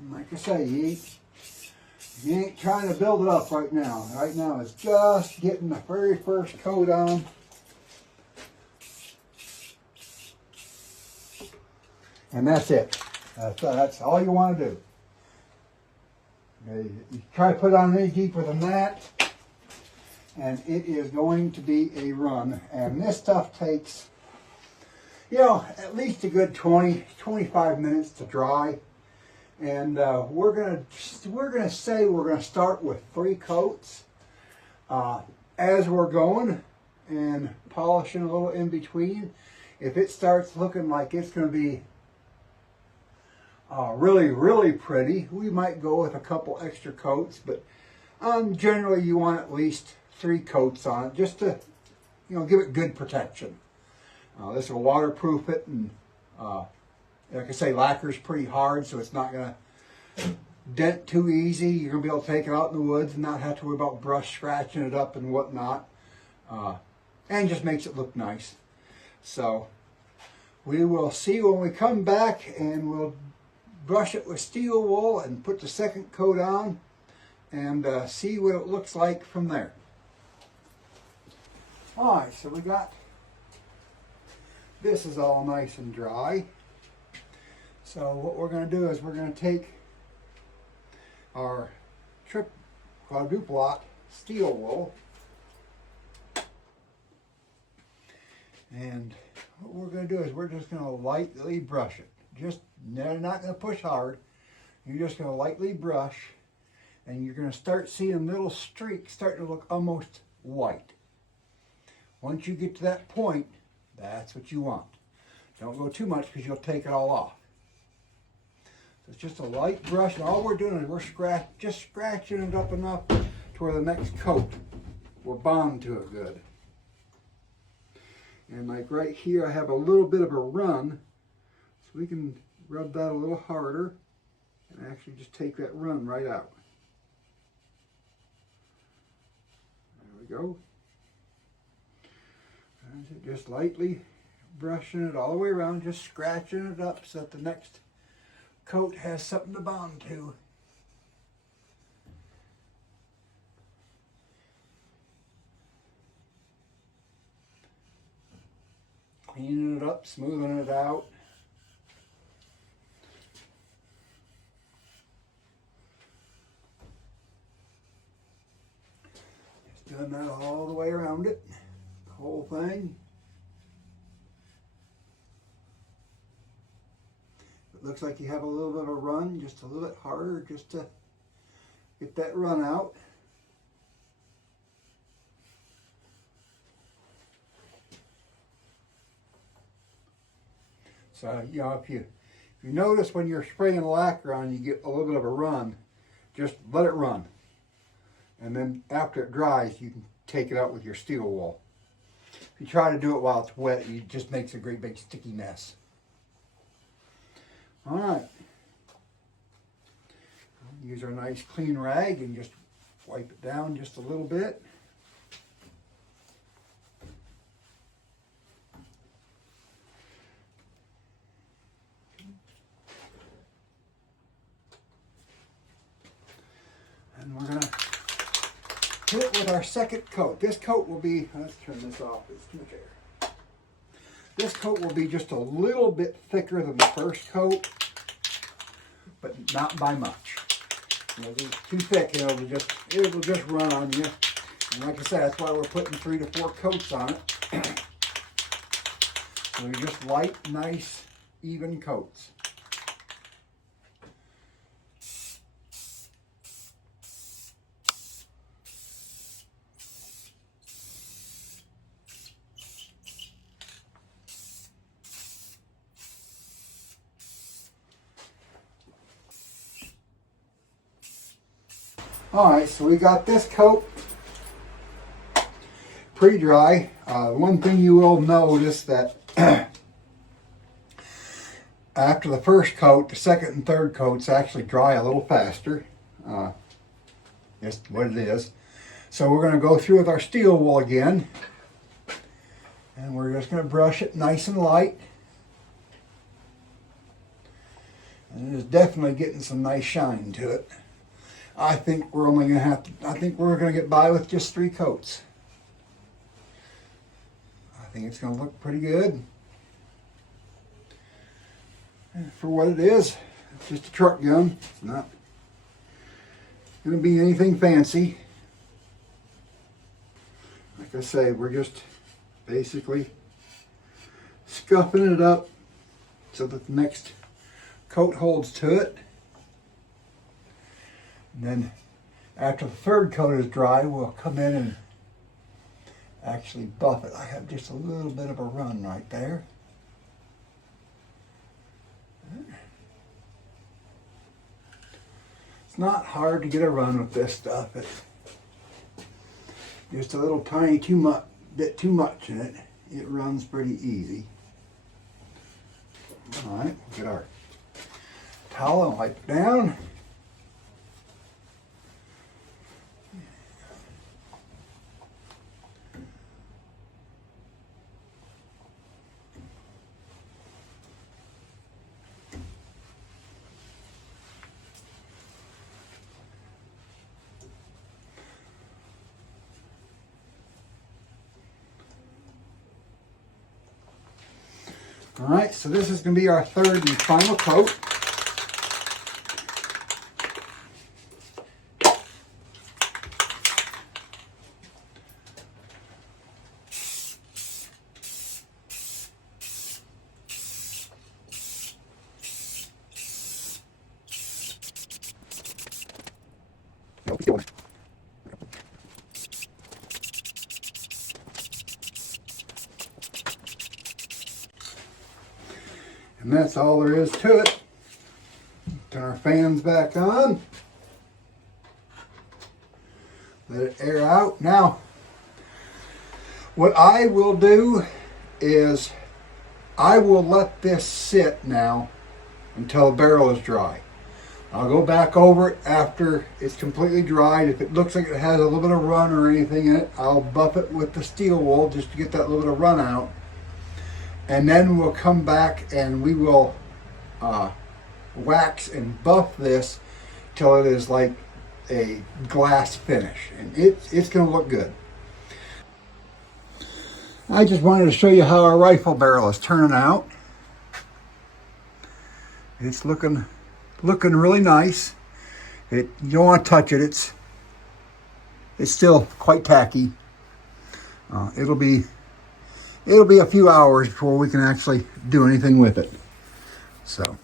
And like I say, you ain't trying to build it up right now. Right now it's just getting the very first coat on. And that's it. That's all you want to do. You try to put on any deeper than that, and it is going to be a run. And this stuff takes, at least a good 20-25 minutes to dry. And we're gonna say we're gonna start with 3 coats as we're going, and polishing a little in between. If it starts looking like it's gonna be really, really pretty, we might go with a couple extra coats, but generally you want at least 3 coats on it, just to give it good protection. This will waterproof it, and like I say, lacquer's pretty hard, so it's not going to dent too easy. You're going to be able to take it out in the woods and not have to worry about brush scratching it up and whatnot. And just makes it look nice. So we will see when we come back, and we'll brush it with steel wool and put the second coat on, and see what it looks like from there. Alright, so we got, this is all nice and dry. So what we're going to do is we're going to take our quadruple steel wool, and what we're going to do is we're just going to lightly brush it. You're not going to push hard. You're just going to lightly brush, and you're going to start seeing little streaks starting to look almost white. Once you get to that point, that's what you want. Don't go too much, because you'll take it all off. So it's just a light brush, and all we're doing is we're just scratching it up enough to where the next coat will bond to it good. And like right here, I have a little bit of a run, so we can rub that a little harder and actually just take that run right out. There we go. And just lightly brushing it all the way around, just scratching it up so that the next coat has something to bond to. Cleaning it up, smoothing it out. Just doing that all the way around it, the whole thing. If it looks like you have a little bit of a run, just a little bit harder just to get that run out. So, you know, if you notice when you're spraying lacquer on, you get a little bit of a run, just let it run. And then after it dries, you can take it out with your steel wool. If you try to do it while it's wet, it just makes a great big sticky mess. All right. Use our nice clean rag and just wipe it down just a little bit. And we're going to hit it with our second coat. This coat will be, let's turn this off, it's too much air. This coat will be just a little bit thicker than the first coat, but not by much. You know, if it's too thick, it'll just run on you. And like I said, that's why we're putting 3 to 4 coats on it. So they're just light, nice, even coats. All right, so we got this coat pre-dry. One thing you will notice that after the first coat, the second and third coats actually dry a little faster. Just what it is. So we're going to go through with our steel wool again, and we're just going to brush it nice and light. And it is definitely getting some nice shine to it. I think we're only going to have to, I think we're going to get by with just 3 coats. I think it's going to look pretty good. And for what it is, it's just a truck gun. It's not going to be anything fancy. Like I say, we're just basically scuffing it up so that the next coat holds to it. And then after the third coat is dry, we'll come in and actually buff it. I have just a little bit of a run right there. It's not hard to get a run with this stuff. It's just a little tiny bit too much in it. It runs pretty easy. All right, we'll get our towel and wipe it down. All right, so this is going to be our third and final coat. And that's all there is to it. Turn our fans back on. Let it air out. Now, what I will do is I will let this sit now until the barrel is dry. I'll go back over it after it's completely dried. If it looks like it has a little bit of run or anything in it, I'll buff it with the steel wool just to get that little bit of run out. And then we'll come back and we will wax and buff this till it is like a glass finish. And it's going to look good. I just wanted to show you how our rifle barrel is turning out. It's looking really nice. You don't want to touch it. It's still quite tacky. It'll be a few hours before we can actually do anything with it. So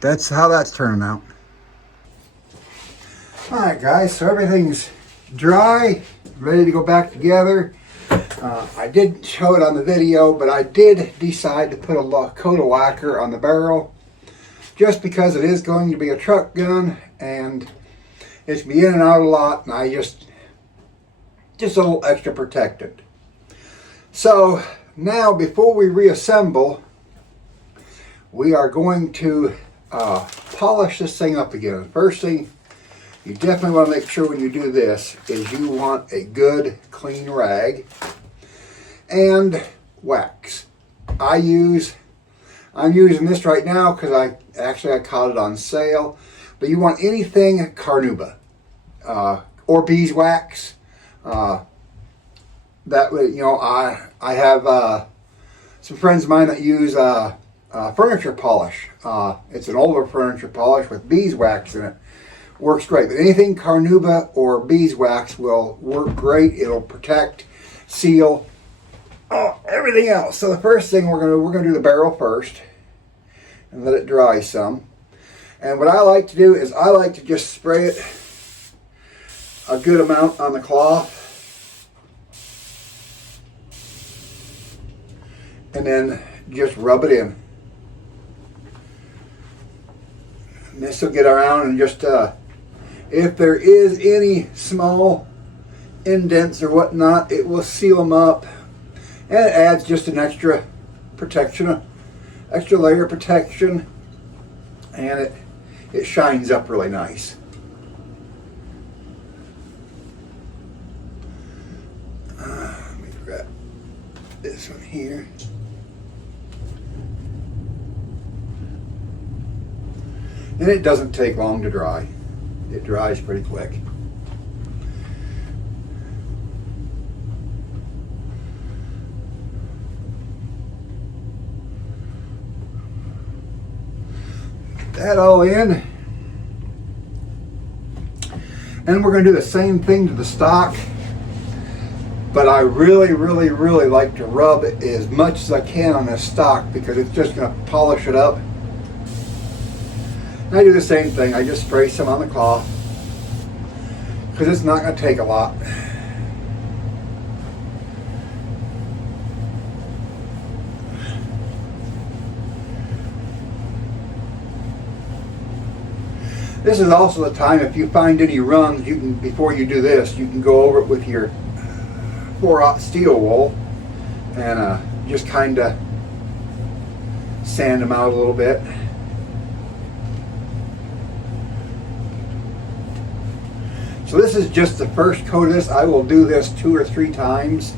that's how that's turning out. All right, guys. So everything's dry, ready to go back together. I didn't show it on the video, but I did decide to put a coat of lacquer on the barrel, just because it is going to be a truck gun and it's going to be in and out a lot, and I just a little extra protected. So now, before we reassemble, we are going to polish this thing up again. The first thing you definitely want to make sure when you do this is you want a good clean rag and wax. I'm using this right now because I caught it on sale. But you want anything carnauba or beeswax. That way, I have some friends of mine that use furniture polish. It's an older furniture polish with beeswax in it. Works great. But anything carnauba or beeswax will work great. It'll protect, seal, everything else. So the first thing we're gonna do the barrel first and let it dry some. And what I like to do is I like to just spray it a good amount on the cloth, and then just rub it in. And this will get around and just if there is any small indents or whatnot, it will seal them up. And it adds just an extra protection, extra layer of protection, and it shines up really nice. Let me grab this one here. And it doesn't take long to dry. It dries pretty quick. That all in, and we're going to do the same thing to the stock, but I really like to rub it as much as I can on this stock because it's just going to polish it up. And I do the same thing. I just spray some on the cloth because it's not going to take a lot. This is also the time, if you find any runs, you can, before you do this, you can go over it with your 4/0 steel wool and just kind of sand them out a little bit. So this is just the first coat of this. I will do this 2 or 3 times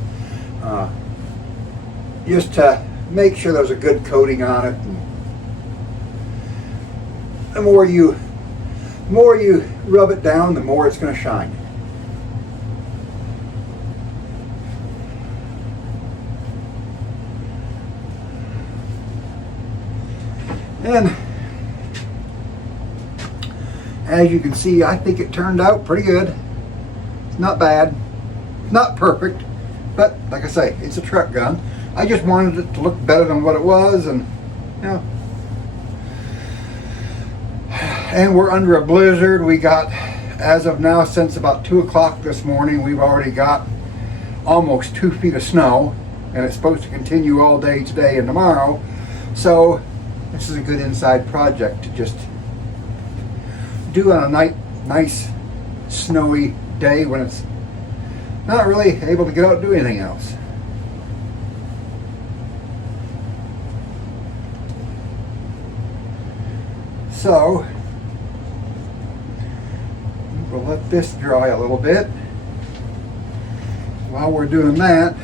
just to make sure there's a good coating on it. And the more you rub it down, the more it's going to shine. And as you can see, I think it turned out pretty good. It's not bad, not perfect, but like I say, it's a truck gun. I just wanted it to look better than what it was, and and we're under a blizzard. We got, as of now, since about 2 o'clock this morning, we've already got almost 2 feet of snow, and it's supposed to continue all day today and tomorrow. So this is a good inside project to just do on a nice snowy day when it's not really able to get out and do anything else. So we'll let this dry a little bit. While we're doing that,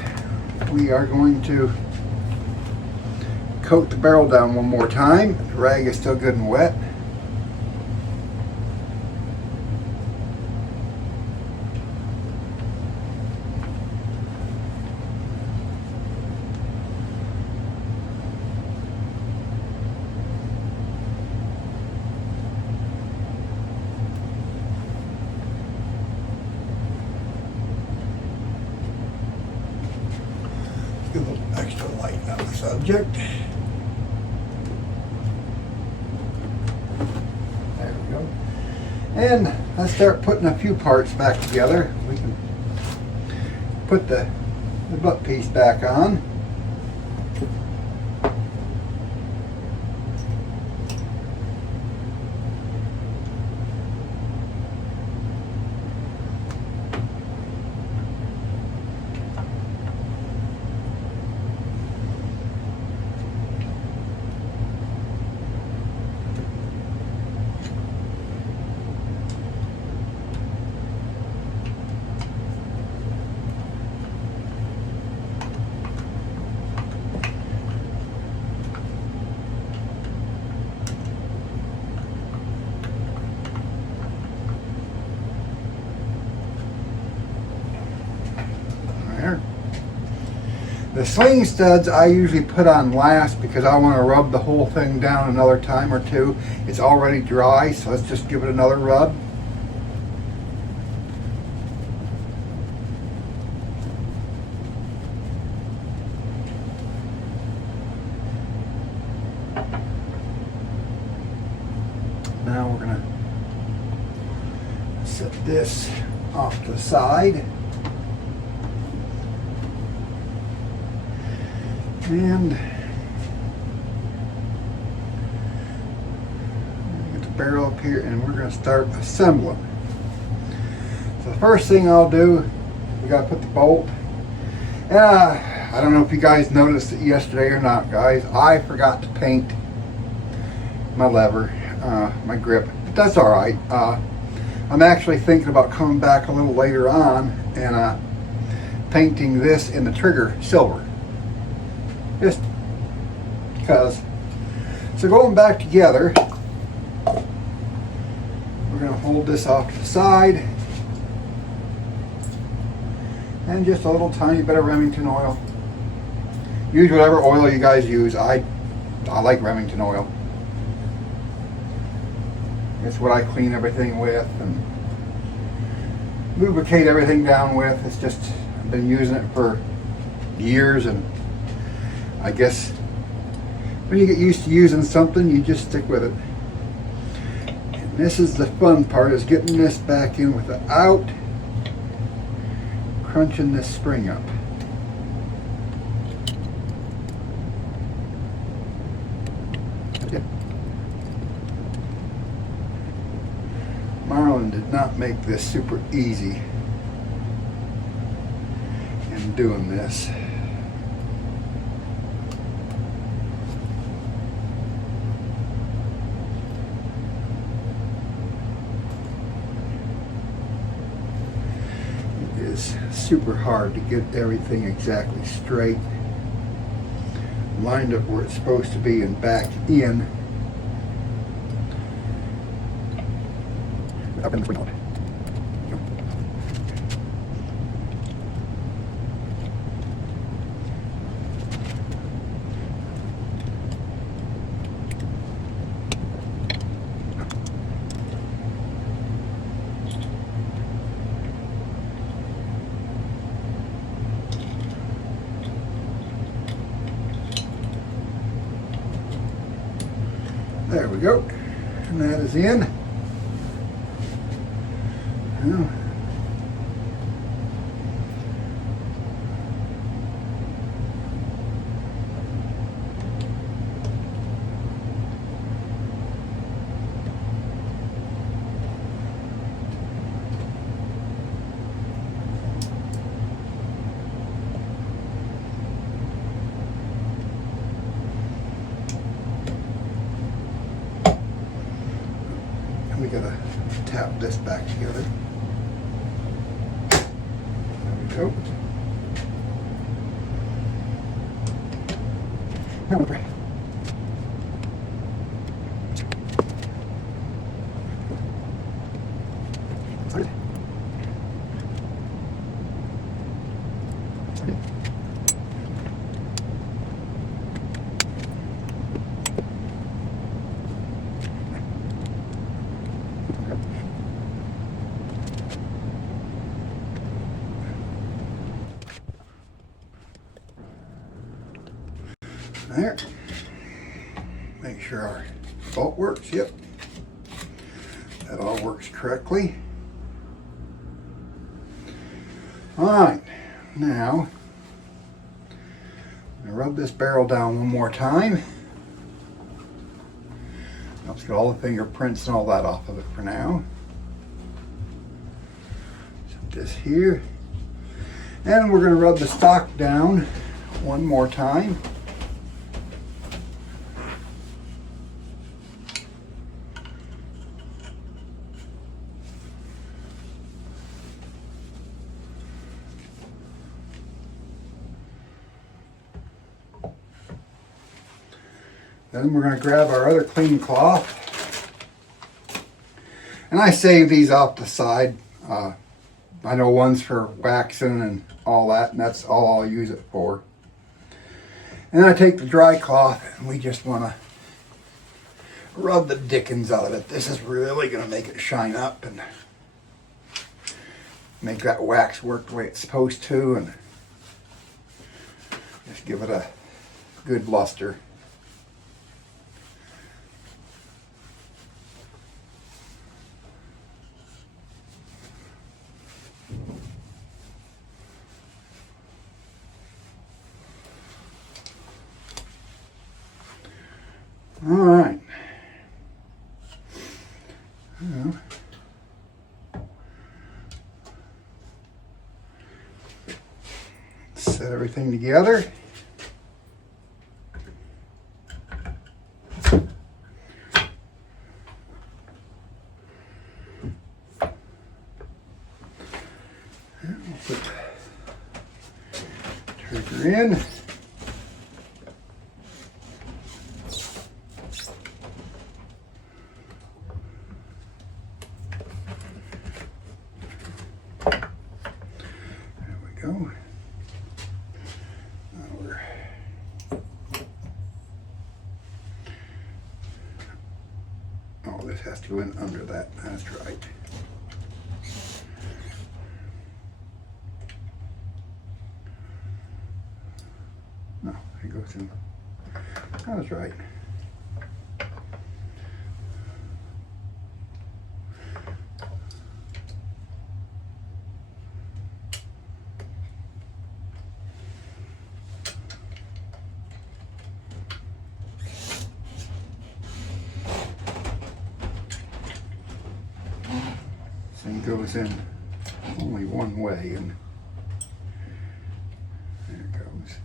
we are going to coat the barrel down one more time. The rag is still good and wet. Get a little extra light on the subject. There we go. And let's start putting a few parts back together. We can put the butt piece back on. The sling studs I usually put on last because I want to rub the whole thing down another time or two. It's already dry, so let's just give it another rub. Now we're going to set this off to the side. And get the barrel up here, and we're going to start assembling. So the first thing I'll do, we got to put the bolt. And I don't know if you guys noticed it yesterday or not, guys. I forgot to paint my lever, my grip, but that's all right. I'm actually thinking about coming back a little later on and painting this in the trigger silver. Just because. So going back together, we're going to hold this off to the side, and just a little tiny bit of Remington oil. Use whatever oil you guys use. I like Remington oil. It's what I clean everything with and lubricate everything down with. It's just, I've been using it for years, and I guess when you get used to using something, you just stick with it. And this is the fun part, is getting this back in without crunching this spring up. Marlon did not make this super easy in doing this. Super hard to get everything exactly straight, lined up where it's supposed to be and back in. Up in the spring mode. There we go, and that is in. Now, gotta tap this back together. There we go. There. Make sure our bolt works. Yep. That all works correctly. Alright. Now, I'm going to rub this barrel down one more time. Let's get all the fingerprints and all that off of it for now. Set this here. And we're going to rub the stock down one more time. Then we're going to grab our other clean cloth. And I save these off the side. I know one's for waxing and all that, and that's all I'll use it for. And I take the dry cloth, and we just want to rub the dickens out of it. This is really going to make it shine up and make that wax work the way it's supposed to, and just give it a good luster. All right. Well, set everything together. We'll put the trigger in. Go. Oh, this has to go in under that. That's right. No, it goes in. That's right. Thing goes in only one way, and there it goes.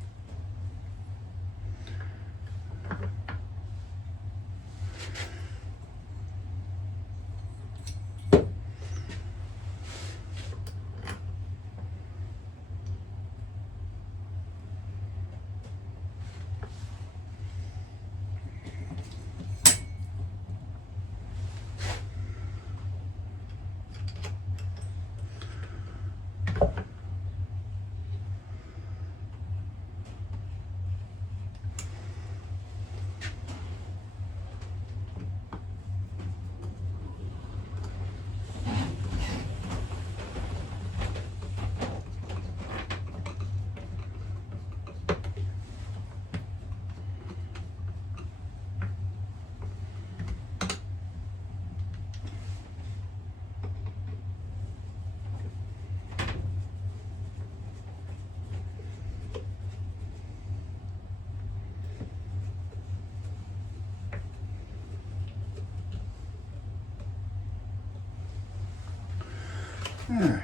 Alright.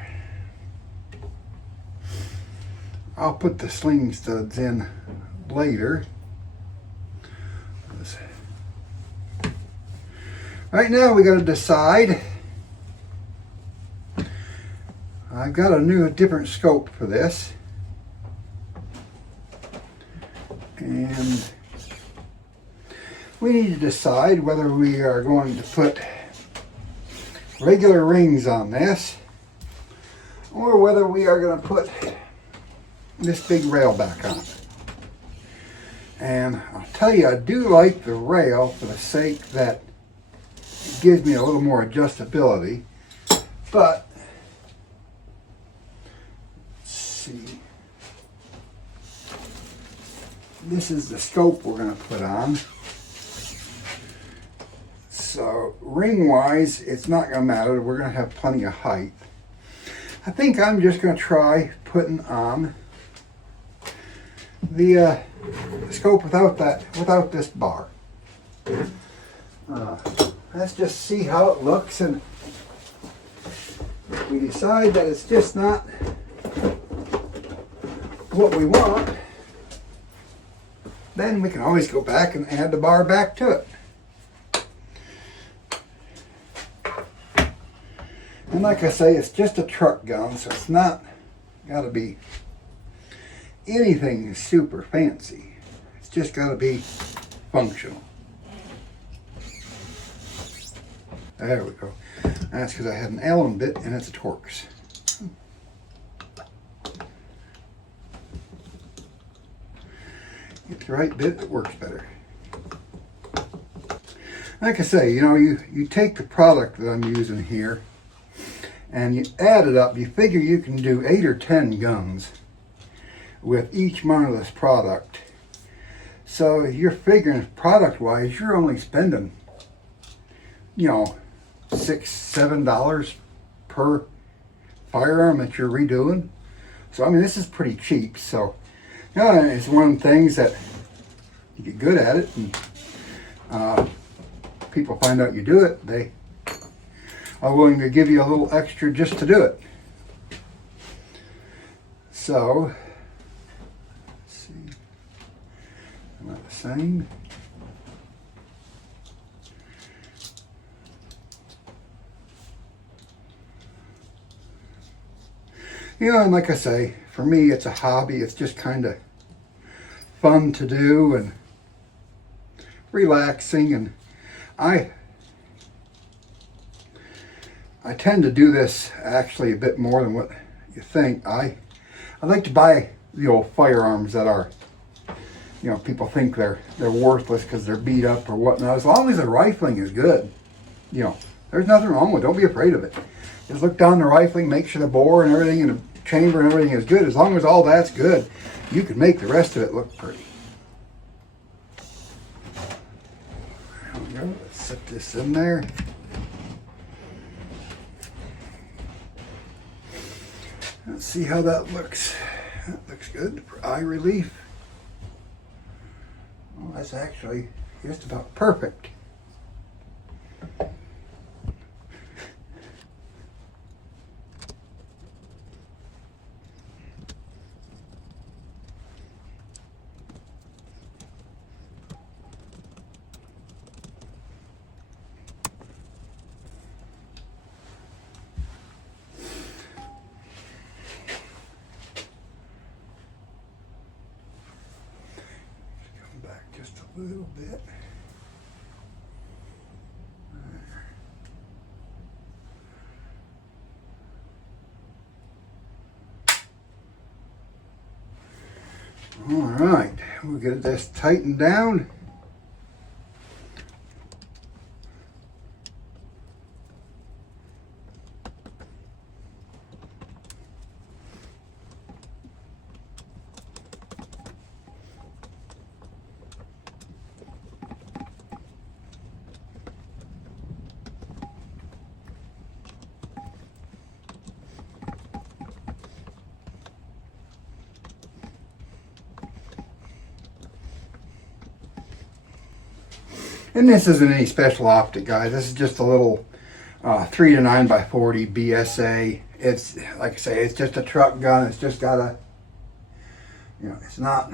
I'll put the sling studs in later. Right now we got to decide. I've got a different scope for this. And we need to decide whether we are going to put regular rings on this or whether we are going to put this big rail back on. And I'll tell you, I do like the rail for the sake that it gives me a little more adjustability, but let's see. This is the scope we're going to put on. So ring wise, it's not going to matter. We're going to have plenty of height. I think I'm just going to try putting on the scope without this bar. Let's just see how it looks, and if we decide that it's just not what we want, then we can always go back and add the bar back to it. And like I say, it's just a truck gun, so it's not got to be anything super fancy. It's just got to be functional. There we go. That's because I had an Allen bit and it's a Torx. Get the right bit that works better. Like I say, you take the product that I'm using here and you add it up. You figure you can do 8 or 10 guns with each one of this product. So you're figuring product wise, you're only spending, $6, $7 per firearm that you're redoing. So I mean, this is pretty cheap. So it's one of the things that you get good at it, and people find out you do it, they are willing to give you a little extra just to do it. So let's see, not the same. And like I say, for me, it's a hobby. It's just kind of fun to do and relaxing. And I tend to do this actually a bit more than what you think. I like to buy the old firearms that are, people think they're worthless because they're beat up or whatnot. As long as the rifling is good, there's nothing wrong with it. Don't be afraid of it. Just look down the rifling, make sure the bore and everything and the chamber and everything is good. As long as all that's good, you can make the rest of it look pretty. There we go. Let's set this in there. Let's see how that looks. That looks good for eye relief. Well, that's actually just about perfect. Just a little bit. All right, we'll get this tightened down. And this isn't any special optic, guys. This is just a little 3 to 9 by 40 BSA. It's, like I say, it's just a truck gun. It's just got a, it's not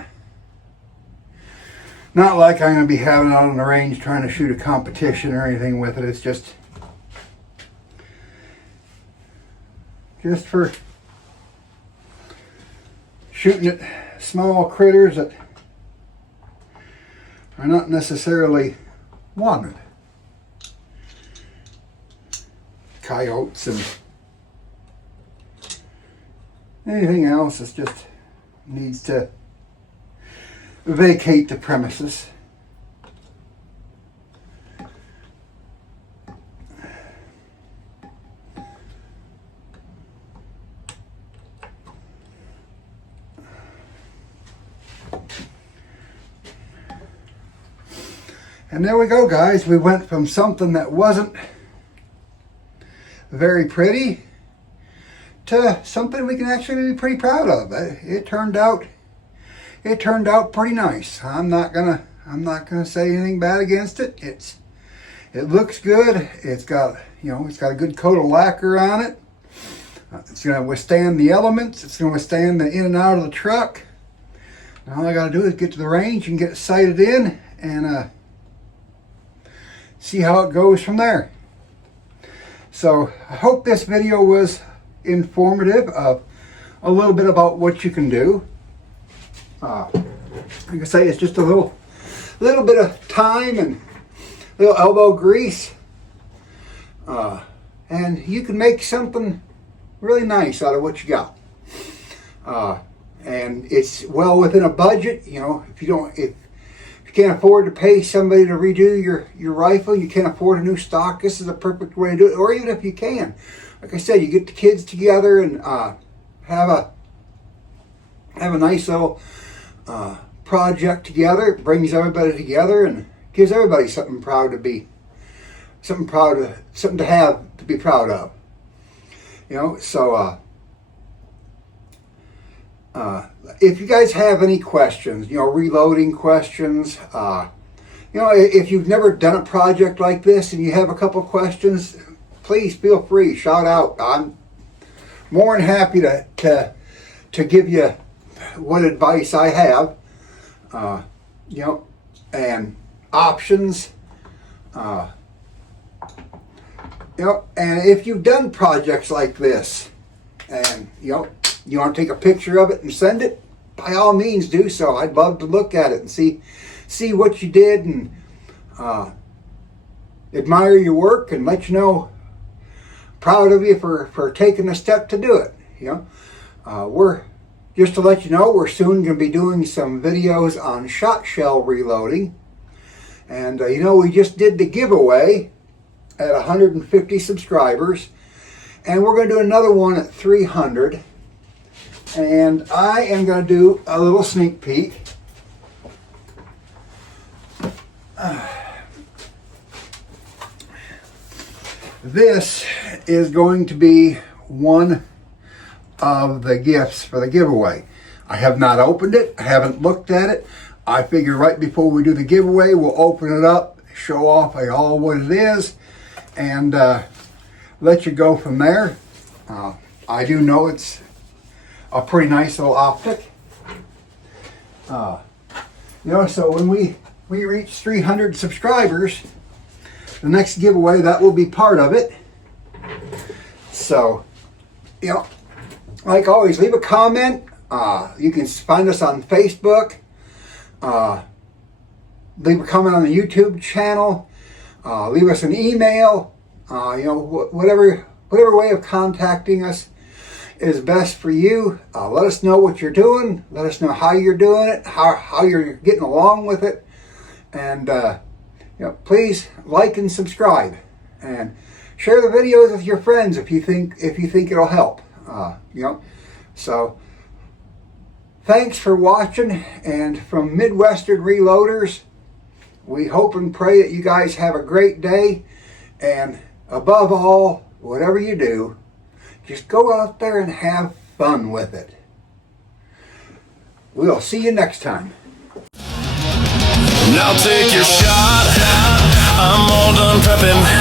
not like I'm going to be having it out on the range trying to shoot a competition or anything with it. It's just for shooting at small critters that are not necessarily wanted. Coyotes and anything else that just needs to vacate the premises. And there we go, guys. We went from something that wasn't very pretty to something we can actually be pretty proud of. It turned out pretty nice. I'm not gonna say anything bad against it. It looks good. It's got a good coat of lacquer on it. It's gonna withstand the elements. It's gonna withstand the in and out of the truck. All I gotta do is get to the range and get it sighted in and see how it goes from there. So I hope this video was informative of a little bit about what you can do. Like I say, it's just a little bit of time and a little elbow grease, and you can make something really nice out of what you got. And it's well within a budget. You know, if you can't afford to pay somebody to redo your rifle, you can't afford a new stock, this is a perfect way to do it. Or even if you can, like I said, you get the kids together and have a nice little project together. It brings everybody together and gives everybody something to have to be proud of. You know, so if you guys have any questions, reloading questions, if you've never done a project like this and you have a couple questions, please feel free, shout out. I'm more than happy to give you what advice I have, and options, and if you've done projects like this and, you want to take a picture of it and send it, by all means do so. I'd love to look at it and see what you did and admire your work and let you know, proud of you for taking the step to do it. We're just to let you know, we're soon going to be doing some videos on shot shell reloading. And we just did the giveaway at 150 subscribers, and we're going to do another one at 300. And I am going to do a little sneak peek. This is going to be one of the gifts for the giveaway. I have not opened it. I haven't looked at it. I figure right before we do the giveaway, we'll open it up, show off all what it is, and let you go from there. I do know it's a pretty nice little optic. So when we reach 300 subscribers, the next giveaway, that will be part of it. So, like always, leave a comment. You can find us on Facebook. Leave a comment on the YouTube channel. Leave us an email. Whatever way of contacting us is best for you. Let us know what you're doing. Let us know how you're doing it, how you're getting along with it, and please like and subscribe, and share the videos with your friends if you think it'll help. So thanks for watching, and from Midwestern Reloaders, we hope and pray that you guys have a great day, and above all, whatever you do, just go out there and have fun with it. We'll see you next time. Now take your shot. I'm all done prepping.